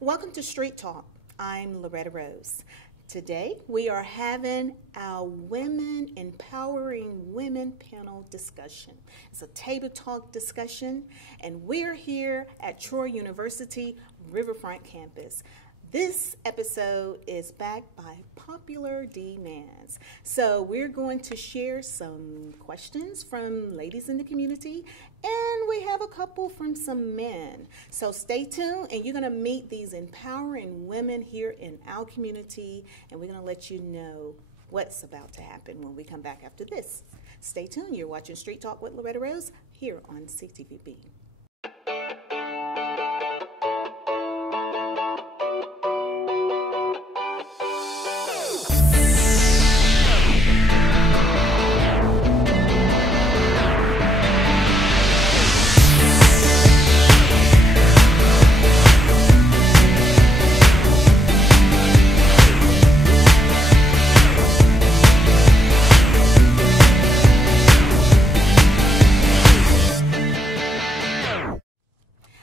Welcome to Street Talk. I'm Loretta Rose. Today we are having our Women Empowering Women panel discussion. It's a table talk discussion, and we're here at Troy University Riverfront campus. This episode is backed by popular demands. So we're going to share some questions from ladies in the community, and we have a couple from some men. So stay tuned, and you're going to meet these empowering women here in our community, and we're going to let you know what's about to happen when we come back after this. Stay tuned. You're watching Street Talk with Loretta Rose here on CTVB.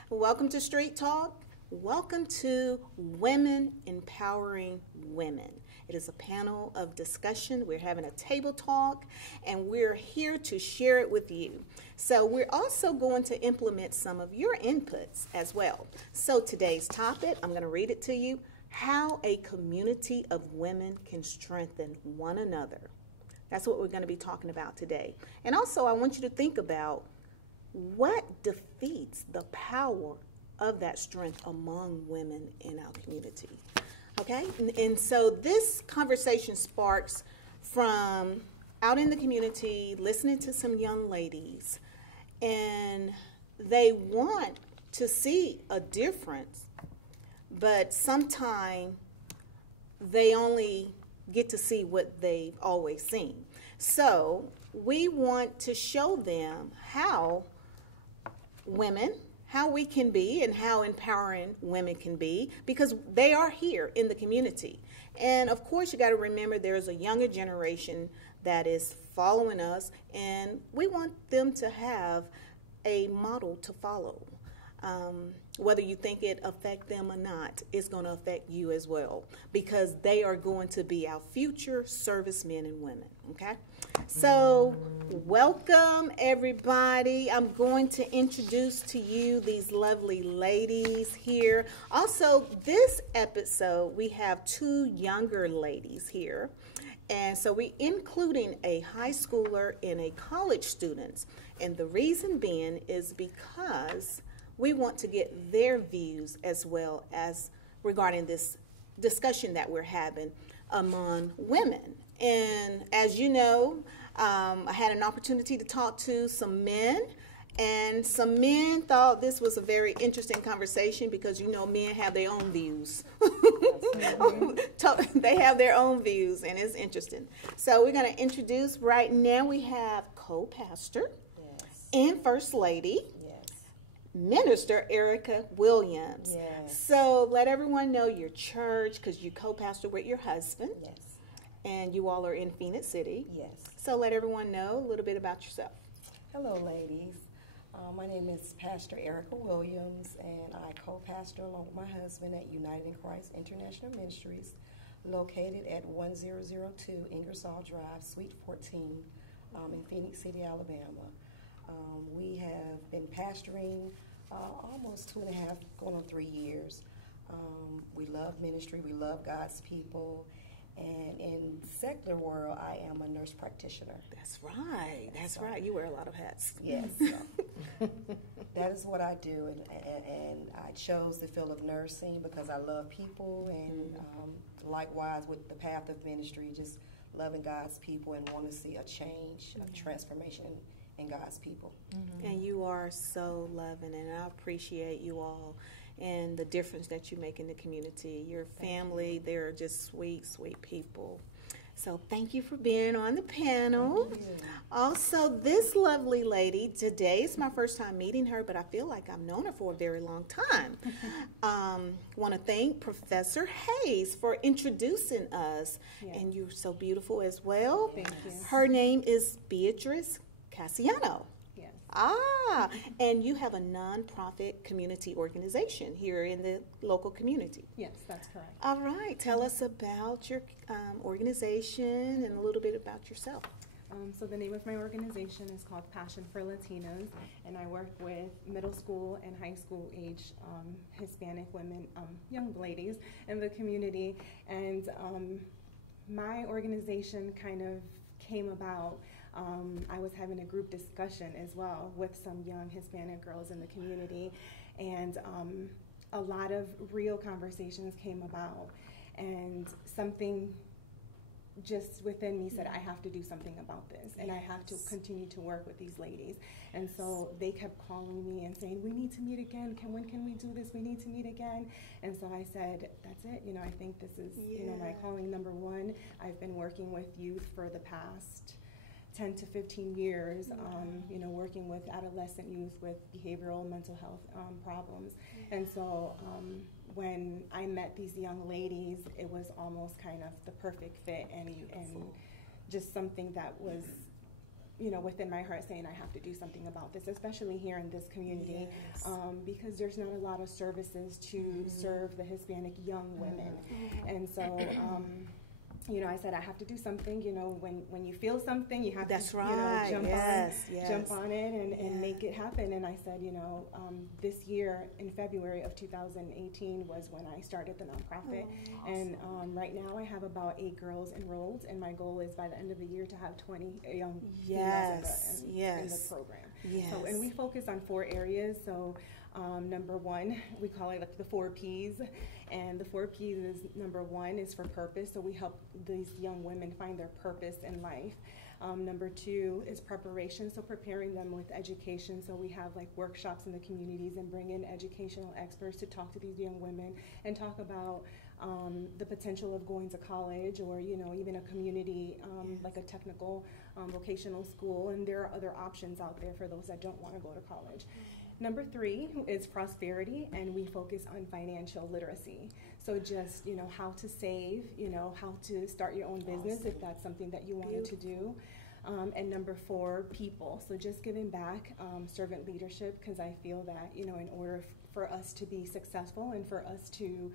Welcome to Street Talk. Welcome to Women Empowering Women. It is a panel of discussion. We're having a table talk, and we're here to share it with you. So we're also going to implement some of your inputs as well. So today's topic, I'm going to read it to you: how a community of women can strengthen one another. That's what we're going to be talking about today. And also, I want you to think about what defeats the power of that strength among women in our community. Okay? And so this conversation sparks from out in the community, listening to some young ladies, and they want to see a difference, but sometimes they only get to see what they've always seen. So we want to show them how we can be and how empowering women can be, because they are here in the community. And of course, you got to remember there's a younger generation that is following us, and we want them to have a model to follow. Whether you think it affect them or not, it's going to affect you as well, because they are going to be our future servicemen and women. Okay? So welcome, everybody. I'm going to introduce to you these lovely ladies here. Also, this episode, we have two younger ladies here. And so we're including a high schooler and a college student. And the reason being is because we want to get their views as well as regarding this discussion that we're having among women. And as you know, I had an opportunity to talk to some men, and some men thought this was a very interesting conversation because, you know, men have their own views. They have their own views, and it's interesting. So we're going to introduce right now, we have co-pastor and First Lady, Minister Erica Williams. Yes. So let everyone know your church, because you co-pastor with your husband. Yes. And you all are in Phoenix City. Yes. So let everyone know a little bit about yourself. Hello, ladies. My name is Pastor Erica Williams, and I co-pastor along with my husband at United in Christ International Ministries, located at 1002 Ingersoll Drive, Suite 14, in Phoenix City, Alabama. We have been pastoring almost 2.5, going on 3 years. We love ministry. We love God's people. And in secular world, I am a nurse practitioner. That's right. That's right. You wear a lot of hats. Yes. That is what I do. And I chose the field of nursing because I love people. And likewise with the path of ministry, just loving God's people and want to see a change, a transformation in God's people. And you are so loving, and I appreciate you all and the difference that you make in the community. Your family, they're just sweet, sweet people. So thank you for being on the panel. Also, this lovely lady, today is my first time meeting her, but I feel like I've known her for a very long time. Want to thank Professor Hayes for introducing us. Yes. And you're so beautiful as well. Thank you. Her name is Beatrice Cassiano. Yes. Ah, and you have a nonprofit community organization here in the local community. Yes, that's correct. All right, tell us about your organization and a little bit about yourself. So the name of my organization is called Passion for Latinas, and I work with middle school and high school age Hispanic women, young ladies in the community. And my organization kind of came about. I was having a group discussion as well with some young Hispanic girls in the community, and a lot of real conversations came about, and something just within me said, I have to do something about this, and I have to continue to work with these ladies. And so they kept calling me and saying, we need to meet again. When can we do this? We need to meet again. And so I said, that's it. I think this is, my calling number one. I've been working with youth for the past 10 to 15 years, working with adolescent youth with behavioral mental health problems. And so when I met these young ladies, it was almost kind of the perfect fit, and just something that was, within my heart saying I have to do something about this, especially here in this community, because there's not a lot of services to serve the Hispanic young women. And so I said I have to do something. When you feel something, you have to jump on it and make it happen. And I said, this year in February of 2018 was when I started the nonprofit. Awesome. And right now I have about 8 girls enrolled, and my goal is by the end of the year to have 20 young females in the program. Yes. So, and we focus on 4 areas. So number 1, we call it like the 4 Ps. And the 4 Ps is, number 1 is for purpose. So we help these young women find their purpose in life. Number 2 is preparation, so preparing them with education. So we have like workshops in the communities and bring in educational experts to talk to these young women and talk about the potential of going to college, or even a community like a technical vocational school. And there are other options out there for those that don't want to go to college. Number 3 is prosperity, and we focus on financial literacy. So just, how to save, how to start your own business if that's something that you wanted to do. And number 4, people. So just giving back, servant leadership, because I feel that, in order for us to be successful and for us to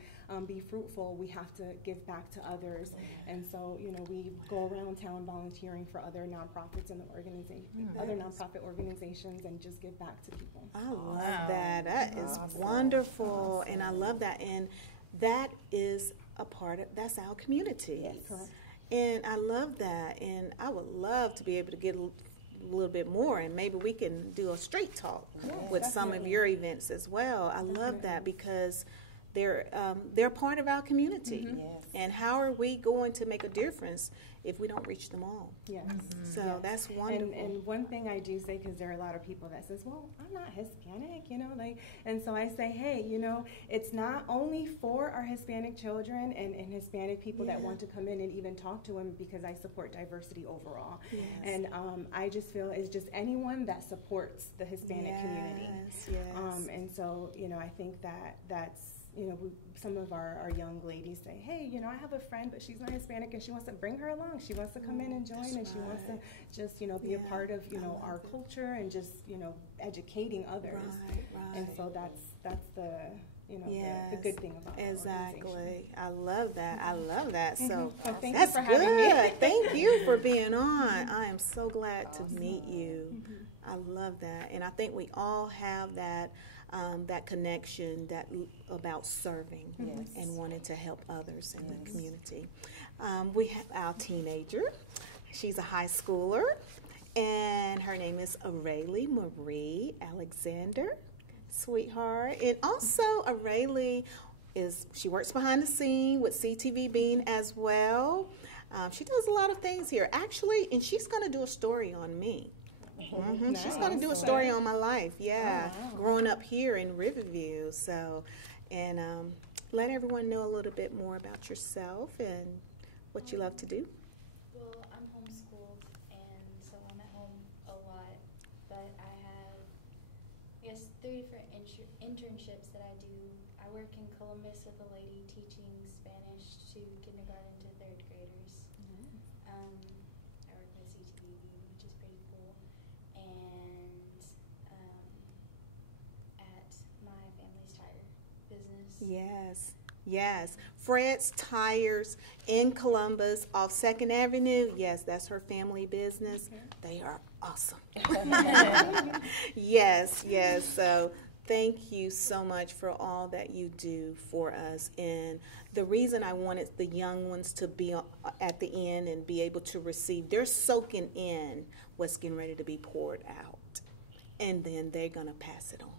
be fruitful, we have to give back to others. And so, we go around town volunteering for other nonprofits and other nonprofit organizations, and just give back to people. I love that. That is wonderful. And I love that. And that is that's our community. Yes. Correct. And I love that. And I would love to be able to get a little bit more, and maybe we can do a straight talk with some of your events as well. I love that, because they're part of our community. Yes. And how are we going to make a difference if we don't reach them all? Yes. So that's wonderful. And one thing I do say, because there are a lot of people that says, well, I'm not Hispanic, and so I say, hey, it's not only for our Hispanic children and Hispanic people that want to come in and even talk to them, because I support diversity overall. Yes. And I just feel it's just anyone that supports the Hispanic community. Yes. And so, I think that's, some of our young ladies say, hey, I have a friend, but she's not Hispanic, and she wants to bring her along. She wants to come in and join, and she wants to just, be a part of, our culture, and just, educating others. Right. And so that's the, the good thing about our Exactly. I love that. I love that. So Well, thank that's you for good. having me. Thank you for being on. I am so glad to meet you. I love that. And I think we all have that that connection about serving and wanting to help others in the community. We have our teenager. She's a high schooler, and her name is Araylee Marie Alexander, sweetheart. And also Araylee she works behind the scene with CTV Bean as well. She does a lot of things here, actually, and she's going to do a story on me. Nice. She's going to do a story on my life, growing up here in Riverview. So, and let everyone know a little bit more about yourself and what you love to do. Well, I'm homeschooled, and so I'm at home a lot, but I have, 3 different internships that I do. I work in Columbus with a lady teaching Spanish to kindergarten to 3rd graders. I work with CTV, which is pretty cool. And Yes. Yes. Fred's Tires in Columbus off 2nd Avenue. Yes, that's her family business. Okay. They are awesome. Yes, yes. So thank you so much for all that you do for us. And the reason I wanted the young ones to be at the end and be able to receive, they're soaking in what's getting ready to be poured out. And then they're going to pass it on.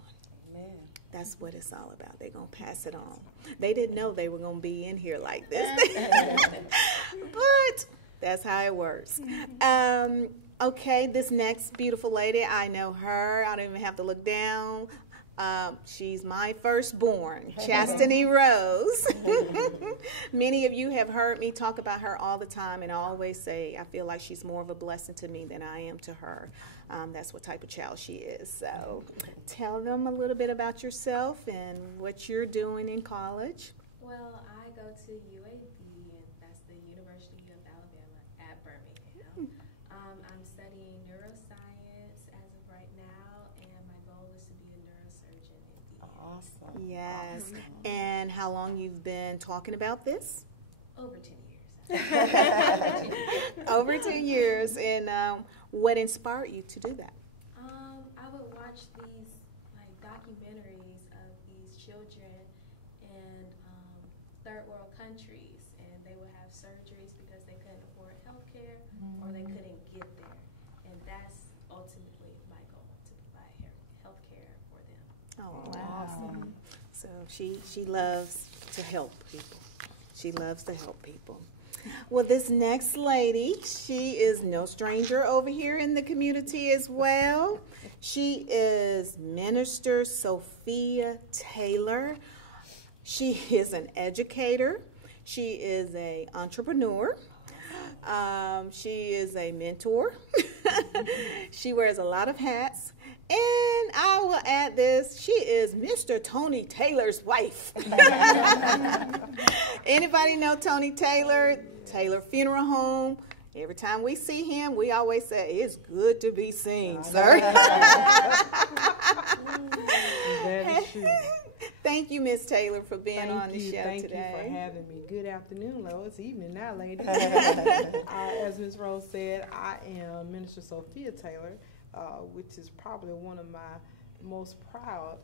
Amen. That's what it's all about. They're going to pass it on. They didn't know they were going to be in here like this. But that's how it works. Okay, this next beautiful lady, I know her. I don't even have to look down. She's my firstborn, Chastity Rose. Many of you have heard me talk about her all the time, and I always say I feel like she's more of a blessing to me than I am to her. That's what type of child she is. So tell them a little bit about yourself and what you're doing in college. Well, I go to UAB, and that's the University of Alabama at Birmingham. I'm studying neuroscience as of right now, and my goal is to be a neurosurgeon in the end. Awesome. Yes. Awesome. And how long you've been talking about this? Over 10 years. Over 10 years. And what inspired you to do that? I would watch these like documentaries of these children in third world countries, and they would have surgeries because they couldn't afford health care or they couldn't get there. And that's ultimately my goal, to provide health care for them. Oh, Wow. awesome. So she loves to help people. She loves to help people. Well, this next lady, she is no stranger over here in the community as well. She is Minister Sophia Taylor. She is an educator. She is an entrepreneur. She is a mentor. She wears a lot of hats. And I will add this, she is Mr. Tony Taylor's wife. Anybody know Tony Taylor? Taylor Funeral Home. Every time we see him, we always say, it's good to be seen, sir. That is true. Thank you, Miss Taylor, for being on the show Thank today. you for having me. Good afternoon, Lo. It's evening now, ladies. As Ms. Rose said, I am Minister Sophia Taylor, which is probably one of my most proud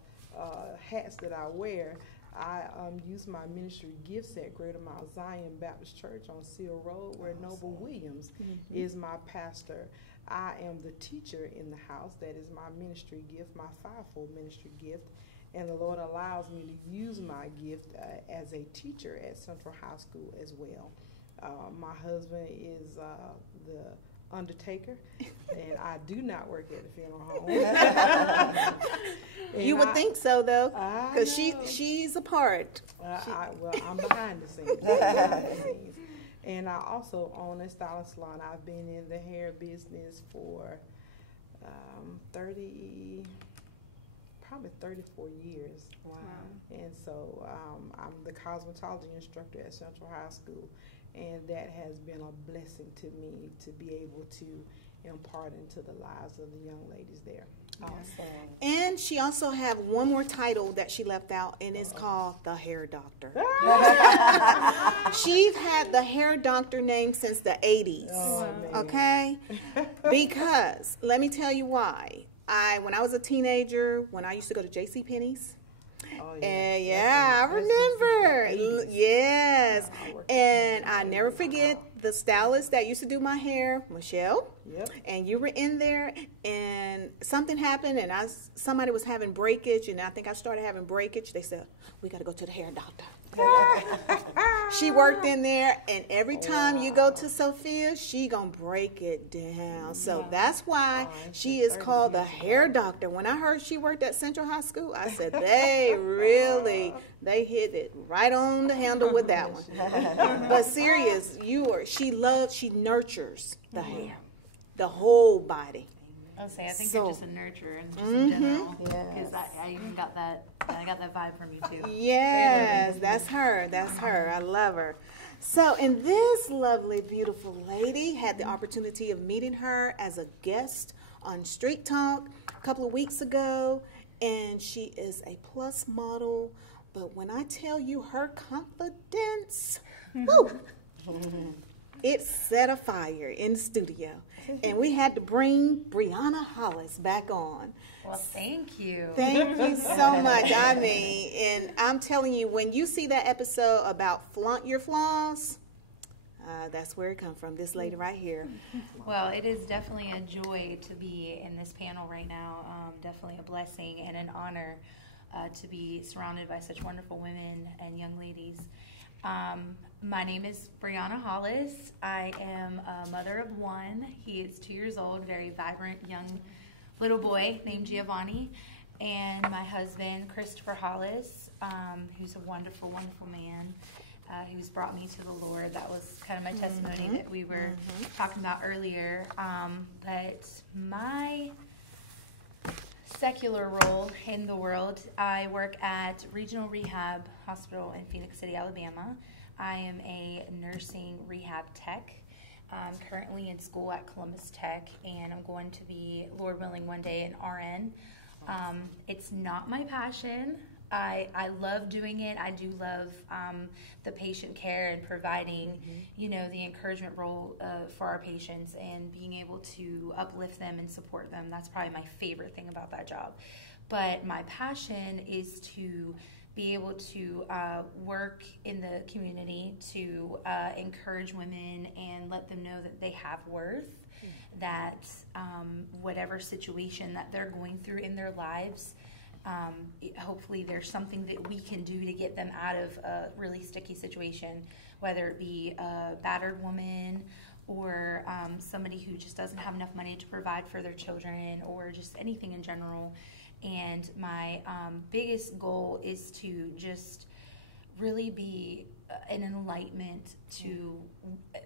hats that I wear. I use my ministry gifts at Greater Mount Zion Baptist Church on Seal Road, where Noble Williams is my pastor. I am the teacher in the house. That is my ministry gift, my fivefold ministry gift. And the Lord allows me to use my gift as a teacher at Central High School as well. My husband is the undertaker, and I do not work at the funeral home. You would think so, though, I because know. she's a part. Well, I'm behind the scenes. And I also own a styling salon. I've been in the hair business for probably 34 years. Wow. And so I'm the cosmetology instructor at Central High School, and that has been a blessing to me to be able to impart into the lives of the young ladies there. Awesome. And she also have one more title that she left out, and it's called the hair doctor. She's had the hair doctor name since the 80s. Oh, man. Okay? Because, let me tell you why. When I was a teenager, when I used to go to JCPenney's, Oh, and yeah, I remember. Yes. And I never forget the stylist that used to do my hair, Michelle. Yep. And you were in there, and something happened, and somebody was having breakage, and I think I started having breakage. They said, we got to go to the hair doctor. She worked in there, and every time you go to Sophia, she gonna break it down. So that's why she is called the hair doctor. When I heard she worked at Central High School, I said they hit it right on the handle with that one. But serious, she nurtures the hair, the whole body. I think So- you're just a nurturer and just in general. Yes. Because I even got that. I got that vibe from you too. Yes, that's her. That's her. I love her. So, and this lovely, beautiful lady had the opportunity of meeting her as a guest on Street Talk a couple of weeks ago, and she is a plus model, But when I tell you her confidence, woo, it set a fire in the studio. And we had to bring Brianna Hollis back on. Well, thank you. Thank you so much. I mean, and I'm telling you, when you see that episode about flaunt your flaws, that's where it comes from, this lady right here. Well, it is definitely a joy to be in this panel right now. Definitely a blessing and an honor to be surrounded by such wonderful women and young ladies. My name is Brianna Hollis. I am a mother of one. He is 2 years old, very vibrant young little boy named Giovanni. And my husband, Christopher Hollis, who's a wonderful, wonderful man. Who's brought me to the Lord. That was kind of my testimony that we were talking about earlier. But my secular role in the world, I work at Regional Rehab Hospital in Phoenix City, Alabama. I am a nursing rehab tech. I'm currently in school at Columbus Tech, and I'm going to be, Lord willing, one day an RN. It's not my passion. I love doing it. I do love the patient care and providing, you know, the encouragement role for our patients and being able to uplift them and support them. That's probably my favorite thing about that job. But my passion is to be able to work in the community to encourage women and let them know that they have worth, that whatever situation that they're going through in their lives, hopefully there's something that we can do to get them out of a really sticky situation, whether it be a battered woman or somebody who just doesn't have enough money to provide for their children, or just anything in general. And my biggest goal is to just really be an enlightenment to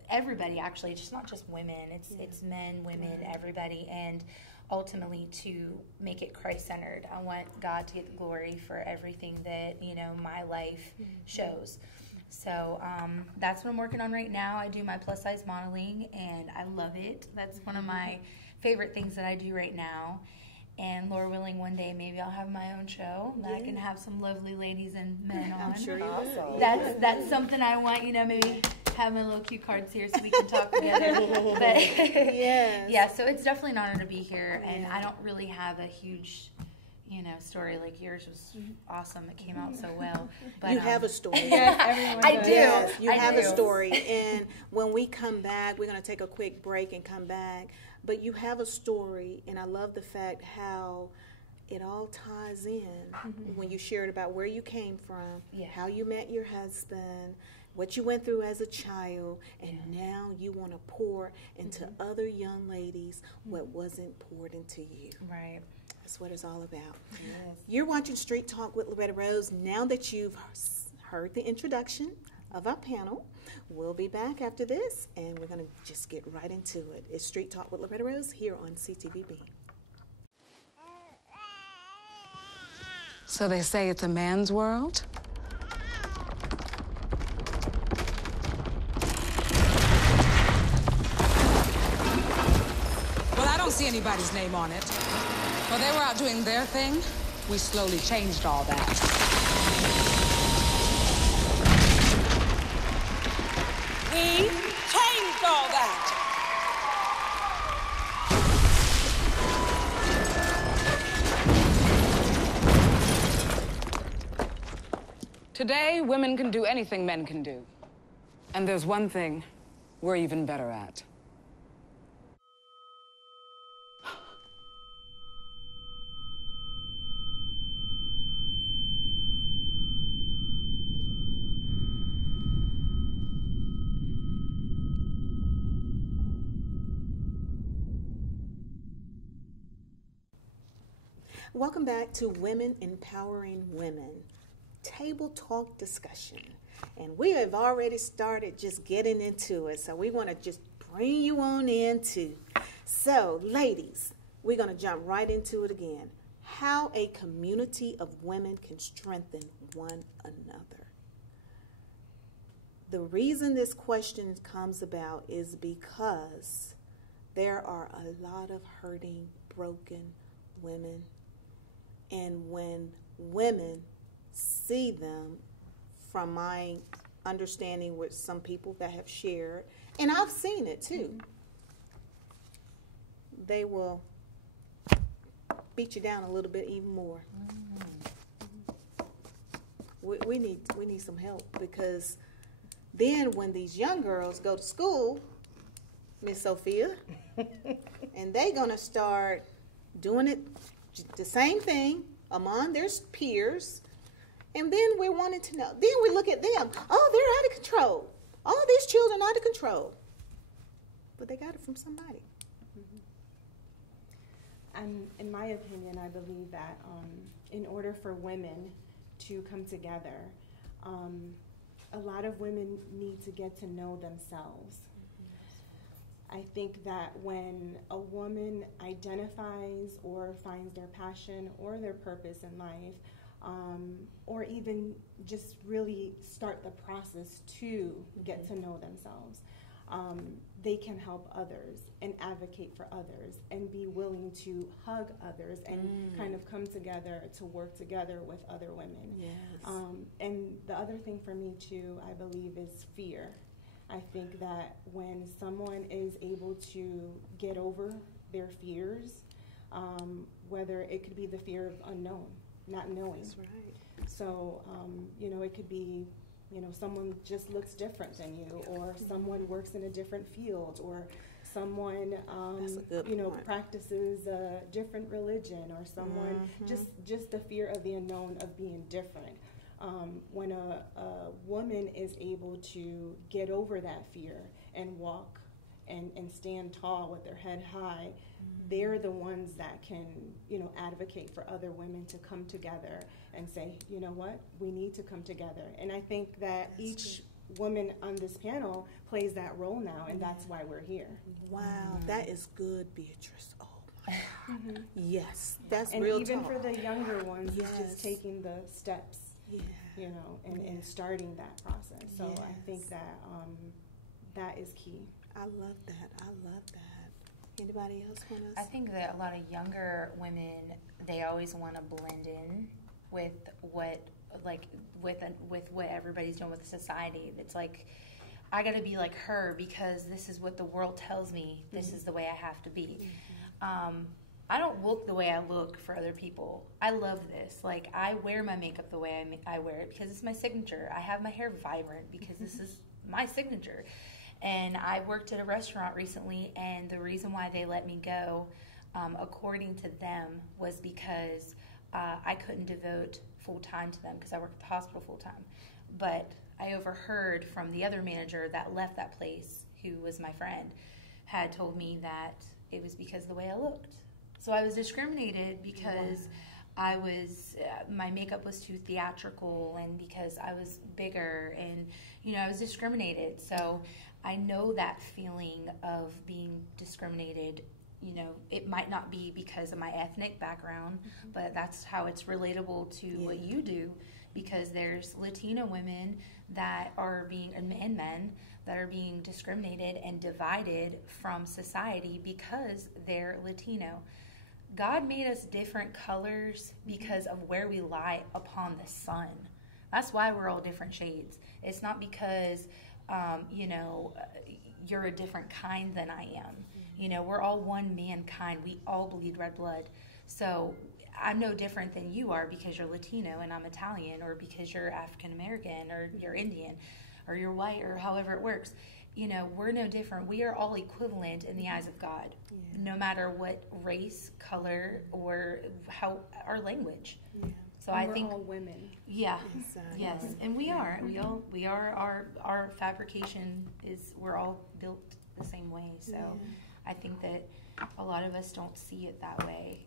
everybody, actually. It's just not just women. It's men, women, everybody. And ultimately to make it Christ-centered. I want God to get the glory for everything that, you know, my life shows. So that's what I'm working on right now. I do my plus-size modeling, and I love it. That's one of my favorite things that I do right now. And Lord willing, one day maybe I'll have my own show that I can have some lovely ladies and men on. I'm sure you will. That's something I want, you know, maybe have my little cue cards here so we can talk together. But yeah, so it's definitely an honor to be here. And I don't really have a huge, you know, story like yours was awesome. It came out so well. But You have a story. Yes, everyone I does. do. Yes, you I have do. a story. And when we come back, we're going to take a quick break and come back. But you have a story, and I love the fact how it all ties in when you shared about where you came from, how you met your husband, what you went through as a child, and now you want to pour into other young ladies what wasn't poured into you. Right. That's what it's all about. Yes. You're watching Street Talk with Loretta Rose. Now that you've heard the introduction of our panel, we'll be back after this, and we're going to just get right into it. It's Street Talk with Loretta Rose here on CTVB. So they say it's a man's world? Well, I don't see anybody's name on it. While they were out doing their thing, we slowly changed all that. We changed all that. Today, women can do anything men can do. And there's one thing we're even better at. Welcome back to Women Empowering Women, Table Talk Discussion. And we have already started just getting into it, so we want to just bring you on in too. So, ladies, we're going to jump right into it again. How a community of women can strengthen one another. The reason this question comes about is because there are a lot of hurting, broken women. And when women see them, from my understanding with some people that have shared, and I've seen it too. They will beat you down a little bit even more. We need some help, because then when these young girls go to school, Miss Sophia, and they're gonna start doing it the same thing among their peers, and then we're wanting to know. Then we look at them. Oh, they're out of control. All these children out of control, but they got it from somebody. And in my opinion, I believe that in order for women to come together, a lot of women need to get to know themselves. I think that when a woman identifies or finds their passion or their purpose in life, or even just really start the process to get to know themselves, they can help others and advocate for others and be willing to hug others and kind of come together to work together with other women. Yes. And the other thing for me too, I believe, is fear. I think that when someone is able to get over their fears, whether it could be the fear of unknown, not knowing. That's right. So, it could be, someone just looks different than you, or someone works in a different field, or someone, That's a good point. practices a different religion, or someone, just the fear of the unknown of being different. When a woman is able to get over that fear and walk and stand tall with their head high, they're the ones that can, advocate for other women to come together and say, you know what, we need to come together. And I think that each woman on this panel plays that role now, and that's why we're here. Wow, that is good, Beatrice. Oh my God. Yes, that's And real even talk. for the younger ones, it's Yes. just taking the steps, Yeah. and starting that process. So I Yes. think that that is key. I love that. I love that. Anybody else want I to? think that a lot of younger women, they always want to blend in with what everybody's doing with society. It's like, I got to be like her because this is what the world tells me. This is the way I have to be. I don't look the way I look for other people. I love this. Like, I wear my makeup the way I wear it because it's my signature. I have my hair vibrant because this is my signature. And I worked at a restaurant recently, and the reason why they let me go, according to them, was because I couldn't devote full time to them because I work at the hospital full time. But I overheard from the other manager that left that place, who was my friend, had told me that it was because of the way I looked. So I was discriminated because I was, my makeup was too theatrical, and because I was bigger, and, I was discriminated. So I know that feeling of being discriminated. It might not be because of my ethnic background, but that's how it's relatable to what you do, because there's Latino women that are being, and men that are being discriminated and divided from society because they're Latino. God made us different colors because of where we lie upon the sun. That's why we're all different shades. It's not because, you're a different kind than I am. We're all one mankind. We all bleed red blood. So I'm no different than you are because you're Latino and I'm Italian, or because you're African American, or you're Indian, or you're white, or however it works. We're no different. We are all equivalent in the eyes of God, no matter what race, color, or how our language. So And I think we're all women. Yeah. Exactly. Yes, and we are. We are. Our fabrication is. We're all built the same way. So I think that a lot of us don't see it that way.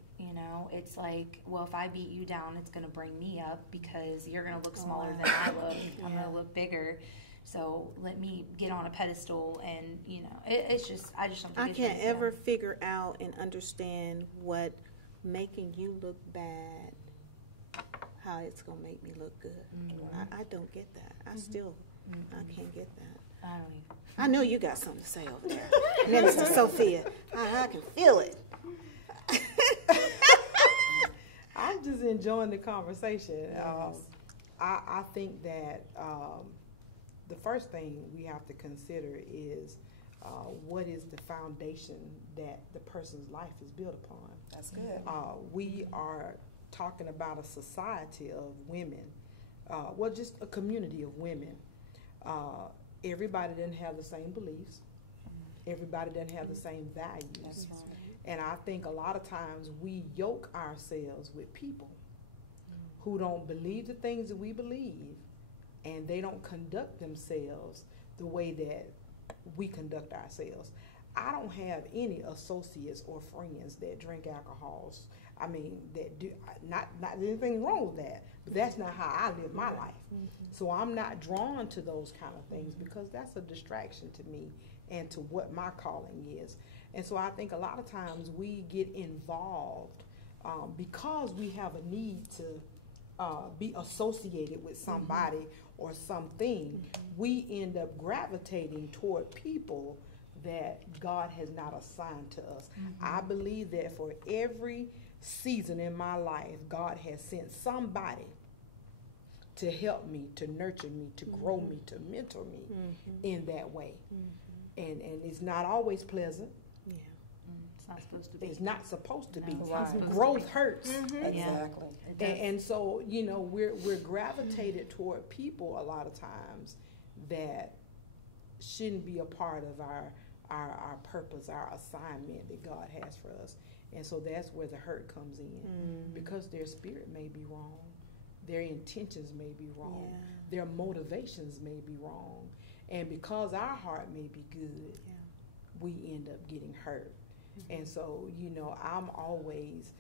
It's like, well, if I beat you down, it's going to bring me up because you're going to look smaller than I look. I'm going to look bigger. So let me get on a pedestal, and it's just. I just don't think I it can't should be ever done. figure out and understand what making you look bad, how it's gonna make me look good. I don't get that. I still, I can't get that. I don't even. I know you got something to say over there, Minister Sophia. I can feel it. I'm just enjoying the conversation. I think that the first thing we have to consider is what is the foundation that the person's life is built upon. That's good. We are talking about a society of women, well, just a community of women. Everybody doesn't have the same beliefs. Everybody doesn't have the same values. That's right. And I think a lot of times we yoke ourselves with people who don't believe the things that we believe, and they don't conduct themselves the way that we conduct ourselves. I don't have any associates or friends that drink alcohols. I mean, that do not anything wrong with that, but that's not how I live my life. So I'm not drawn to those kind of things because that's a distraction to me and to what my calling is. And so I think a lot of times we get involved because we have a need to be associated with somebody or something. We end up gravitating toward people that God has not assigned to us. I believe that for every season in my life, God has sent somebody to help me, to nurture me, to grow me, to mentor me in that way. And it's not always pleasant. Yeah. It's not supposed to be. It's not supposed to be. No, it's not supposed to Growth be. hurts. Exactly. It does. And so, you know, we're gravitated toward people a lot of times that shouldn't be a part of our purpose, our assignment that God has for us. And so that's where the hurt comes in, because their spirit may be wrong, their intentions may be wrong, their motivations may be wrong, and because our heart may be good, we end up getting hurt. And so, you know, I'm always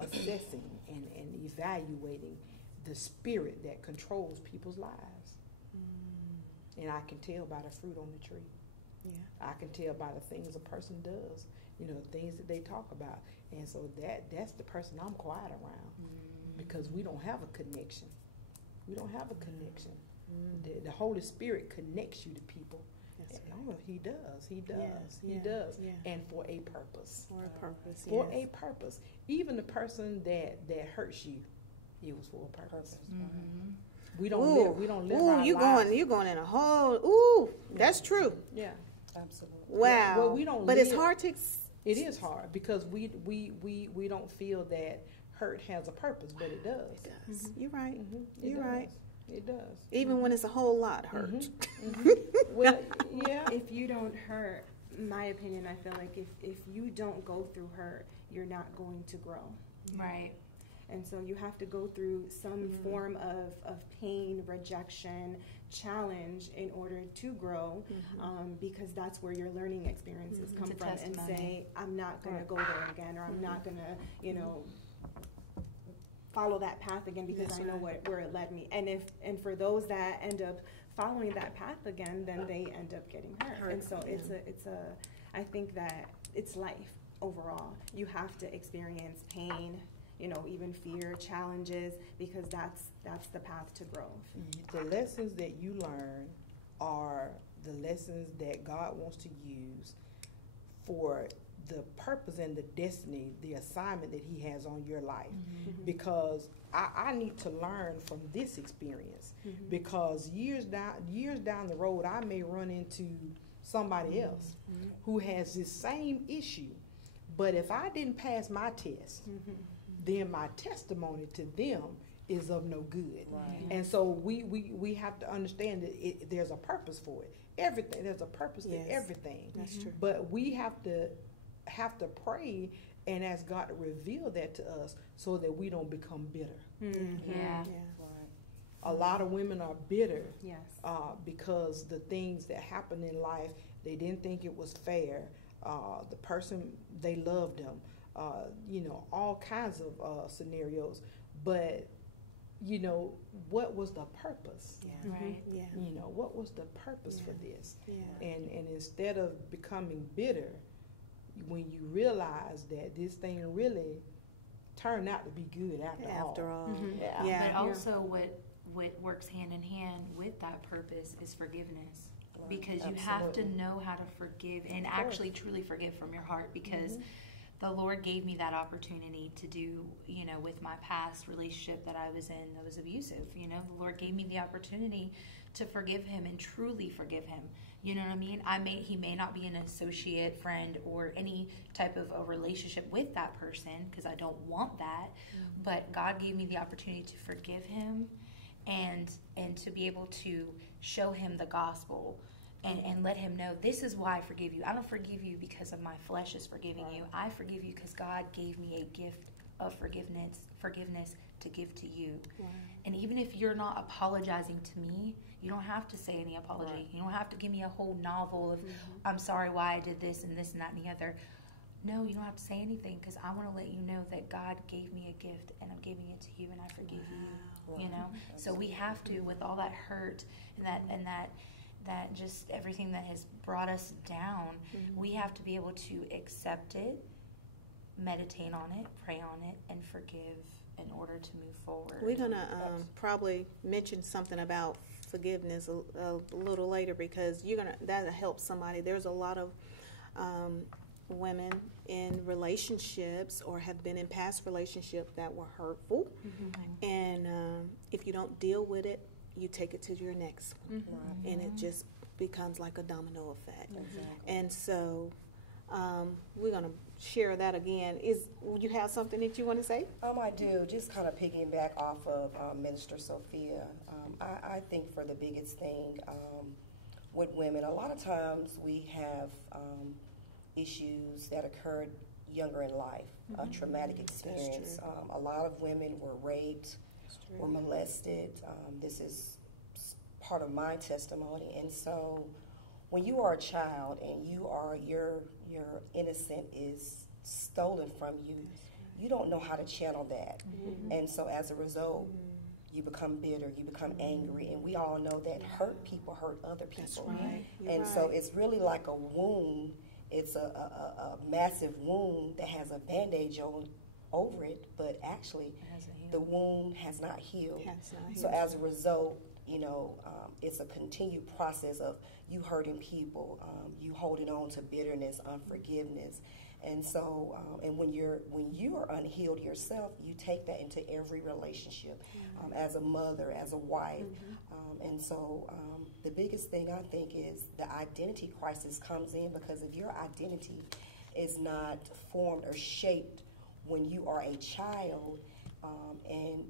assessing and evaluating the spirit that controls people's lives. And I can tell by the fruit on the tree. Yeah. I can tell by the things a person does, you know, things that they talk about. And so that's the person I'm quiet around, because we don't have a connection. We don't have a connection. The Holy Spirit connects you to people. Oh, he does. He does. He does. Yeah. And for a purpose. For a purpose. For a purpose. Even the person that hurts you, it was for a purpose. We don't live. We don't live. Our lives. You're going in a whole. Ooh, that's true. Yeah. Absolutely. Wow. Well, we don't. But live. it's hard to. It is hard because we don't feel that hurt has a purpose, but it does. It does. You're right. You're does. right. It does. Even when it's a whole lot hurt. Well, yeah. If you don't hurt, in my opinion, I feel like if you don't go through hurt, you're not going to grow. Right. And so you have to go through some form of pain, rejection, challenge in order to grow, because that's where your learning experiences come It's a from. And testimony. say, I'm not going to go there again, or I'm not going to, you know, follow that path again because That's I know right. where it led me. And for those that end up following that path again, then they end up getting hurt. And so it's a I think that it's life overall. You have to experience pain, you know, even fear, challenges, because that's the path to growth. The lessons that you learn are the lessons that God wants to use for the purpose and the destiny, the assignment that He has on your life. Because I need to learn from this experience, because years down the road, I may run into somebody else who has this same issue. But if I didn't pass my test, then my testimony to them is of no good. Right. And so we have to understand that there's a purpose for it. Everything, there's a purpose to everything. That's true. But we have to pray and ask God to reveal that to us so that we don't become bitter. Yeah. A lot of women are bitter Yes. because the things that happen in life, they didn't think it was fair. The person, they loved them. You know, all kinds of scenarios. But, you know, what was the purpose? Right. Yeah. You know, what was the purpose for this? Yeah. And instead of becoming bitter, when you realize that this thing really turned out to be good after all. Yeah. Yeah. But also what works hand in hand with that purpose is forgiveness. Because you have to know how to forgive and actually truly forgive from your heart, because the Lord gave me that opportunity to do, you know, with my past relationship that I was in that was abusive. You know, the Lord gave me the opportunity to forgive him and truly forgive him. You know what I mean? He may not be an associate, friend, or any type of a relationship with that person, because I don't want that. But God gave me the opportunity to forgive him and to be able to show him the gospel. And let him know, this is why I forgive you. I don't forgive you because of my flesh is forgiving you. I forgive you because God gave me a gift of forgiveness to give to you. Wow. And even if you're not apologizing to me, you don't have to say any apology. Right. You don't have to give me a whole novel of, I'm sorry why I did this and that and the other. No, you don't have to say anything, because I want to let you know that God gave me a gift and I'm giving it to you and I forgive you. You know? So we have to, with all that hurt and that just everything that has brought us down, we have to be able to accept it, meditate on it, pray on it, and forgive in order to move forward. We're going to probably mention something about forgiveness a little later, because that'll help somebody. There's a lot of women in relationships or have been in past relationships that were hurtful, and if you don't deal with it, you take it to your next one, and it just becomes like a domino effect. And so we're going to share that again. You have something that you want to say? I do. Just kind of piggyback off of Minister Sophia. I think for the biggest thing with women, a lot of times we have issues that occurred younger in life, a traumatic experience. A lot of women were raped, were molested. This is part of my testimony. And so when you are a child and your innocence is stolen from you, you don't know how to channel that. And so as a result, you become bitter, you become angry, and we all know that hurt people hurt other people. That's right. And so it's really like a wound. It's a massive wound that has a bandage over it, but actually the wound has not healed. So as a result, you know, it's a continued process of you hurting people, you holding on to bitterness, unforgiveness. And so, and when you are unhealed yourself, you take that into every relationship, as a mother, as a wife. And so the biggest thing I think is the identity crisis comes in, because if your identity is not formed or shaped when you are a child, and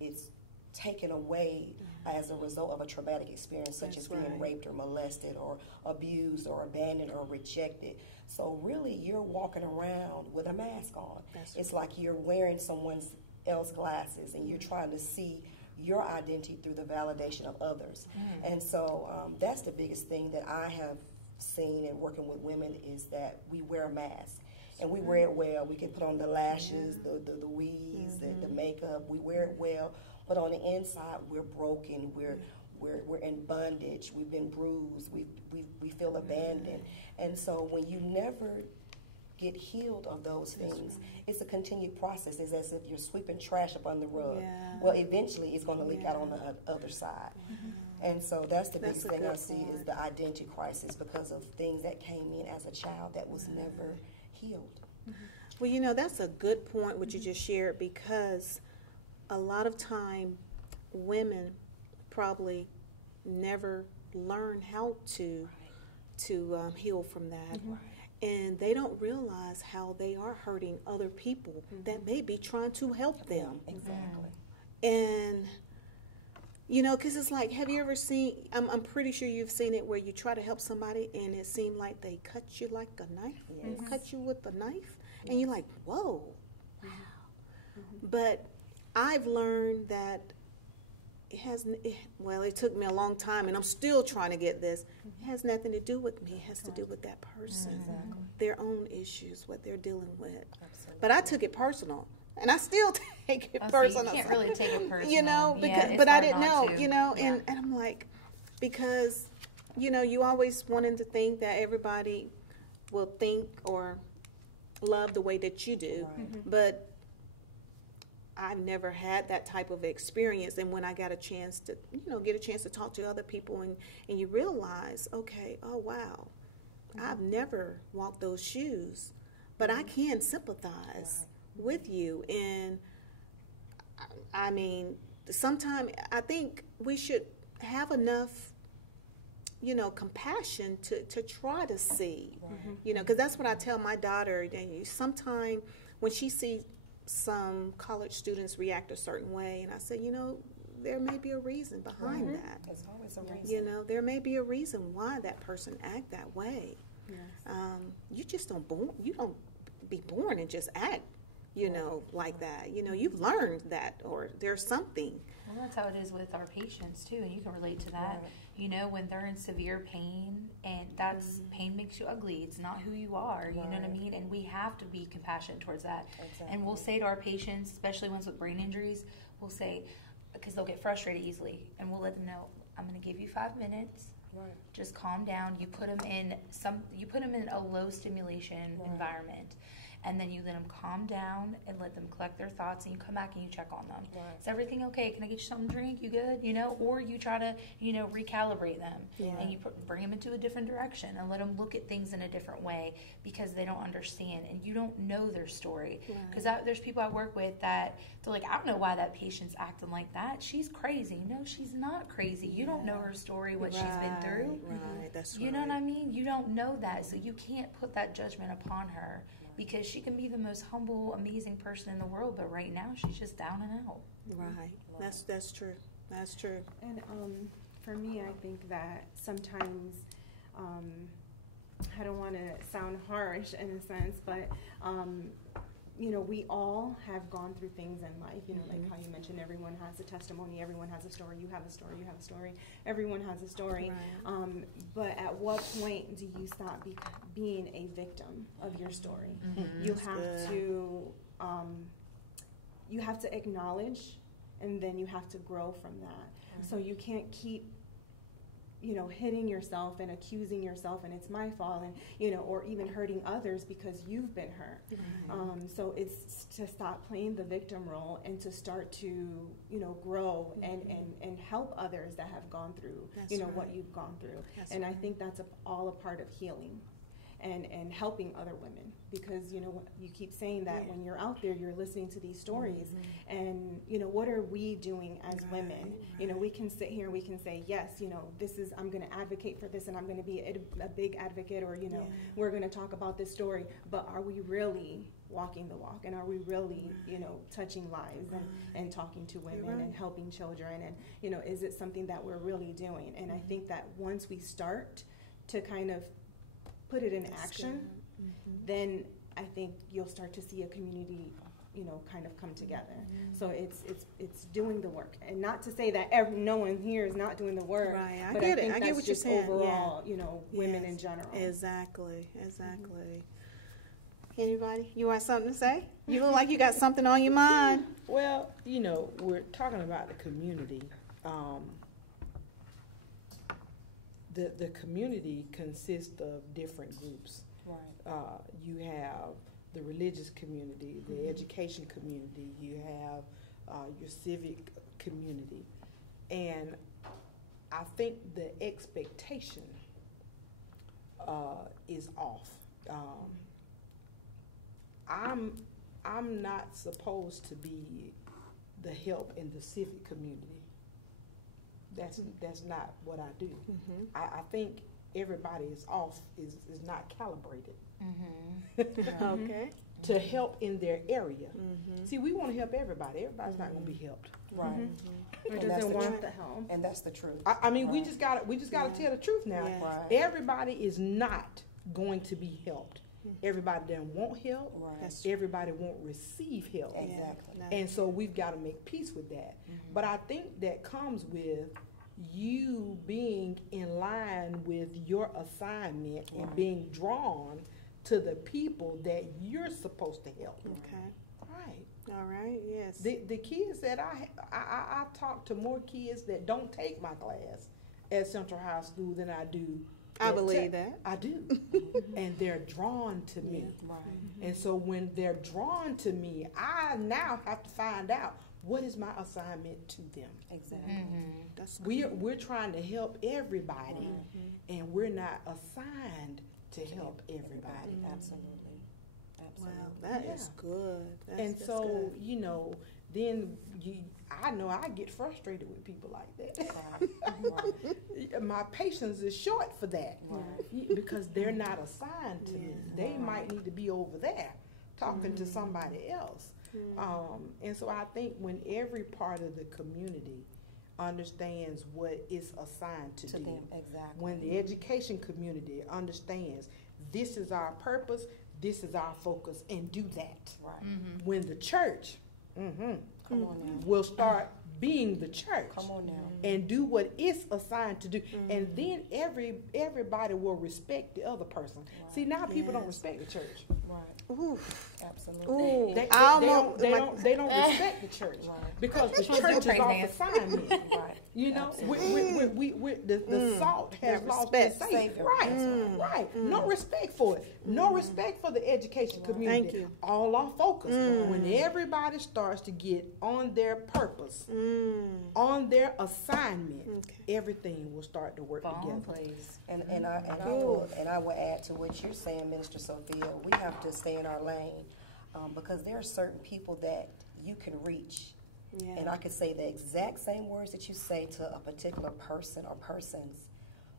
it's taken away as a result of a traumatic experience, such as being raped or molested or abused or abandoned or rejected. So really, you're walking around with a mask on. It's like you're wearing someone else's glasses, and you're trying to see your identity through the validation of others. And so that's the biggest thing that I have seen in working with women, is that we wear a mask. And we wear it well. We can put on the lashes, the weaves, the makeup. We wear it well. But on the inside, we're broken. We're in bondage. We've been bruised. We feel abandoned. And so when you never get healed of those things, it's a continued process. It's as if you're sweeping trash up on the rug. Well, eventually, it's going to leak out on the other side. And so that's the biggest thing I see is the identity crisis, because of things that came in as a child that was never healed. Well, you know, that's a good point what you just shared, because a lot of time women probably never learn how to heal from that. And they don't realize how they are hurting other people that may be trying to help them. And, you know, because it's like, have you ever seen, I'm pretty sure you've seen it, where you try to help somebody and it seemed like they cut you like a knife, cut you with a knife, and you're like, whoa, wow. But I've learned that it took me a long time, and I'm still trying to get this. It has nothing to do with me. It has to do with that person, their own issues, what they're dealing with. But I took it personal, and I still take it personal. So you can't really take it personal. You know, because, but I didn't know, you know, and I'm like, because, you know, you always wanted to think that everybody will think or love the way that you do, but I've never had that type of experience. And when I got a chance to, you know, talk to other people, and you realize, okay, oh wow, I've never walked those shoes, but I can sympathize with you. And I mean, sometimes I think we should have enough, you know, compassion to try to see, you know, because that's what I tell my daughter. Sometimes when she sees some college students react a certain way, and I say, you know, there may be a reason behind that. There's always a reason. You know, there may be a reason why that person act that way. Yes. You just don't be born and just act, you know, like that. You know, you've learned that, or there's something. Well, that's how it is with our patients too, and you can relate to that. Right. You know, when they're in severe pain, and that's pain makes you ugly. It's not who you are. You know what I mean? And we have to be compassionate towards that. Exactly. And we'll say to our patients, especially ones with brain injuries, we'll say, because they'll get frustrated easily, and we'll let them know, I'm going to give you 5 minutes. Right. Just calm down. You put them in a low stimulation environment, and then you let them calm down and let them collect their thoughts, and you come back and you check on them. Right. Is everything okay? Can I get you something to drink? You good? You know, or you try to, you know, recalibrate them, and you bring them into a different direction and let them look at things in a different way, because they don't understand and you don't know their story. Because there's people I work with that they're like, I don't know why that patient's acting like that. She's crazy. No, she's not crazy. You don't know her story, what she's been through. Right, that's You know what I mean? You don't know that, so you can't put that judgment upon her, because she can be the most humble, amazing person in the world, but right now she's just down and out. Right. That's true. That's true. And for me, I think that sometimes, I don't want to sound harsh in a sense, but you know, we all have gone through things in life, you know, like how you mentioned, everyone has a testimony, everyone has a story, you have a story, you have a story, everyone has a story. Right. But at what point do you stop being a victim of your story? You have to acknowledge, and then you have to grow from that. So you can't keep, you know, hitting yourself and accusing yourself, and it's my fault, and, you know, or even hurting others because you've been hurt. So it's to stop playing the victim role and to start to, you know, grow and help others that have gone through, you know, what you've gone through. And I think that's all a part of healing and helping other women, because, you know, you keep saying that when you're out there, you're listening to these stories, and, you know, what are we doing as women? You know, we can sit here and we can say, yes, you know, I'm going to advocate for this, and I'm going to be a big advocate, or, you know, we're going to talk about this story, but are we really walking the walk, and are we really, you know, touching lives and talking to women and helping children, and, you know, is it something that we're really doing? And I think that once we start to kind of put it in action, then I think you'll start to see a community, you know, kind of come together. So it's doing the work, and not to say that no one here is not doing the work. Right, I but get I think it. I that's get what you're just saying. overall, you know, women in general. Exactly. Anybody? You want something to say? You look like you got something on your mind. Well, you know, we're talking about the community. The community consists of different groups. Right. You have the religious community, the education community, you have your civic community. And I think the expectation is off. I'm not supposed to be the help in the civic community. That's not what I do. I think everybody is off, is not calibrated Okay. to help in their area. See, we want to help everybody. Everybody's not going to be helped. Right. Or And that's doesn't the want truth. the help. And that's the truth. I mean, we just got to tell the truth now. Yeah. Right. Everybody is not going to be helped. Everybody doesn't want help. Right. Everybody won't receive help. Exactly. And so we've got to make peace with that. But I think that comes with you being in line with your assignment and being drawn to the people that you're supposed to help. Okay. Right. All right. Yes. The kids that I talk to more kids that don't take my class at Central High School than I do. I at believe Tech. that. I do. And they're drawn to me. Right. And so when they're drawn to me, I now have to find out what is my assignment to them. Exactly. That's We're trying to help everybody, and we're not assigned to help everybody. Absolutely. Wow, Absolutely. that Yeah. is good. And That's so, good. you know, then I know I get frustrated with people like that. Right. My patience is short for that. Right. Because they're not assigned to me. They Right. might need to be over there talking to somebody else. And so I think when every part of the community understands what is assigned to To do, them, exactly. when the education community understands this is our purpose, this is our focus, and do that. Right. When the church Come on now. will start being the church Come on now. and do what it's assigned to do, and then everybody will respect the other person. See, now people don't Yes. respect the church. Right. Ooh, Absolutely. ooh. They almost- don't respect the church Right. because the Supposed to church is praise off dance. assignment. Right. You know, the salt has That lost respect. its savor. Savior. Right, right. No respect for it. No respect for the education community. Thank you. All our focus. When everybody starts to get on their purpose, on their assignment, Okay. everything will start to work Fall in together. place. And I will add to what you're saying, Minister Sophia. We have to stay in our lane because there are certain people that you can reach. Yeah. And I could say the exact same words that you say to a particular person or persons,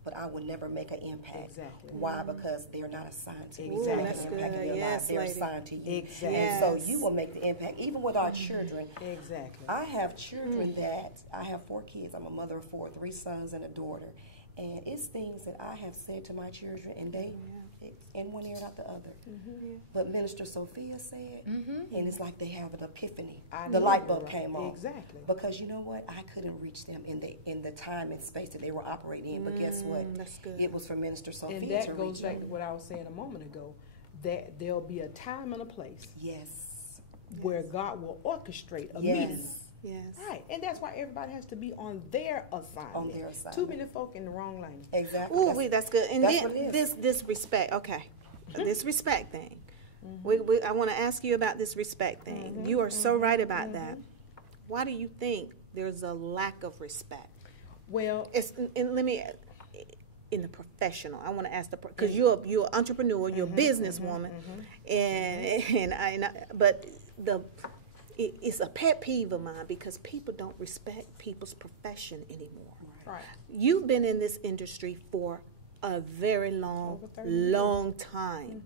but I would never make an impact. Exactly. Why? Because they're not assigned to you. Exactly. To make That's an impact good. in their Yes, lives. They're lady. assigned to you. Exactly. And so Yes. you will make the impact, even with our children. Exactly. I have children that I have 4 kids. I'm a mother of 4, 3 sons and a daughter. And it's things that I have said to my children, and they, it's in one ear and out the other. But Minister Sophia said, and it's like they have an epiphany. I The know light you're bulb right. came on. Exactly. Because you know what? I couldn't reach them in the time and space that they were operating in. But guess what? That's good. It was for Minister Sophia And to that goes reach back to them. what I was saying a moment ago, that there'll be a time and a place Yes. where God will orchestrate a meeting. Yes. Yes. Right, and that's why everybody has to be on their assignment. On their assignment. Too many folk in the wrong lane. Exactly. Ooh, wait, that's good. And that's then what it is. this respect. Okay, this respect thing. I want to ask you about this respect thing. You are so right about that. Why do you think there's a lack of respect? Well, It's and let me in the professional. I want to ask because you're an entrepreneur, you're a businesswoman, but it's a pet peeve of mine because people don't respect people's profession anymore. right. You've been in this industry for a very Over 30 years. long time.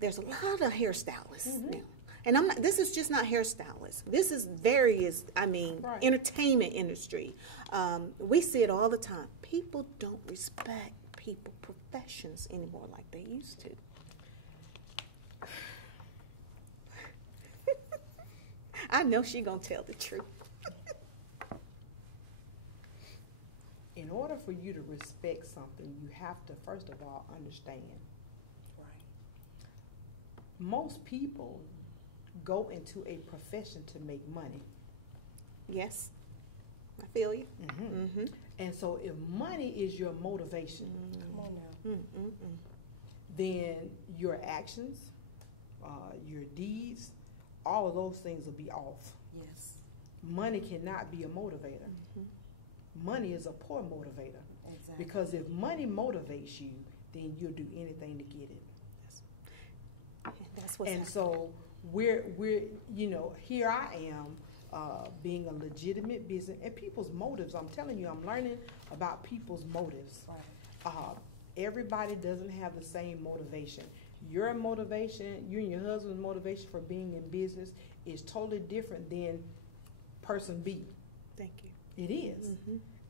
There's a lot of hairstylists now. And this is just not hairstylists. This is various, Right. entertainment industry. We see it all the time. People don't respect people's professions anymore like they used to. I know she's going to tell the truth. In order for you to respect something, you have to, first of all, understand. Right. Most people go into a profession to make money. Yes, I feel you. And so if money is your motivation, Come on now. then your actions, your deeds, all of those things will be off. Yes. Money cannot be a motivator. Money is a poor motivator. Exactly. Because if money motivates you, then you'll do anything to get it. That's what's And happening. so we're here I am being a legitimate business and people's motives. I'm telling you, I'm learning about people's motives. Right. Everybody doesn't have the same motivation. Your motivation, you and your husband's motivation for being in business is totally different than person B. Thank you. It is.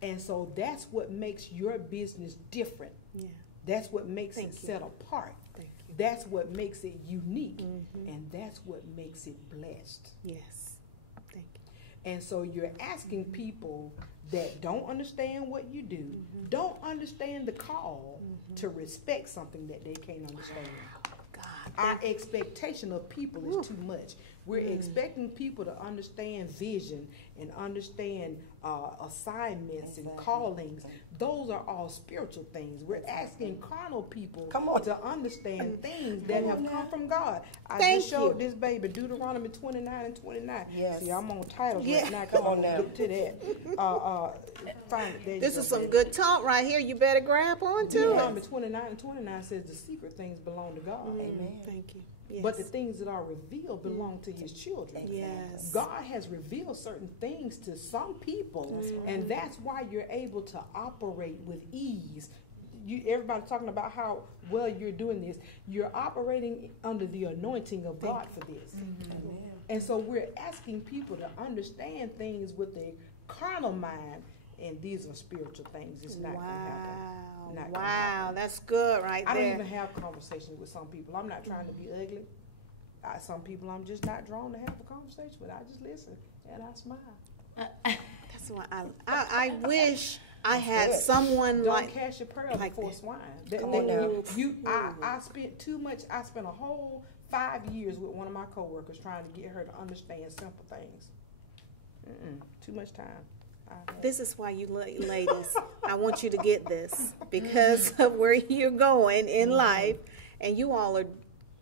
And so that's what makes your business different. Yeah. That's what makes Thank it you. set apart. Thank you. That's what makes it unique. And that's what makes it blessed. Yes. Thank you. And so you're asking people that don't understand what you do, don't understand the call to respect something that they can't understand. God. Our expectation of people is too much. We're expecting people to understand vision and understand assignments and callings. Those are all spiritual things. We're asking carnal people Come on. to understand things that have come from God. I Thank just showed you. this baby Deuteronomy 29 and 29. Yes. See, I'm on titles Yeah. right now because Come I'm on going to now. get to that. Find it. There you This go, is some baby. good talk right here. You better grab on to Deuteronomy it. 29 and 29 says the secret things belong to God. Amen. Thank you. But the things that are revealed belong to his children. Yes. God has revealed certain things to some people, and that's why you're able to operate with ease. Everybody's talking about how well you're doing this. You're operating under the anointing of God for this. And so we're asking people to understand things with a carnal mind, and these are spiritual things. It's not going to happen. Wow, that's good right there. I don't even have conversations with some people. I'm not trying to be ugly. Some people I'm just not drawn to have a conversation with. I just listen and I smile. That's why I wish I had someone Don't like cast your pearls before swine. I spent too much. I spent a whole 5 years with one of my coworkers trying to get her to understand simple things. Too much time. This is why you ladies, I want you to get this because of where you're going in life, and you all are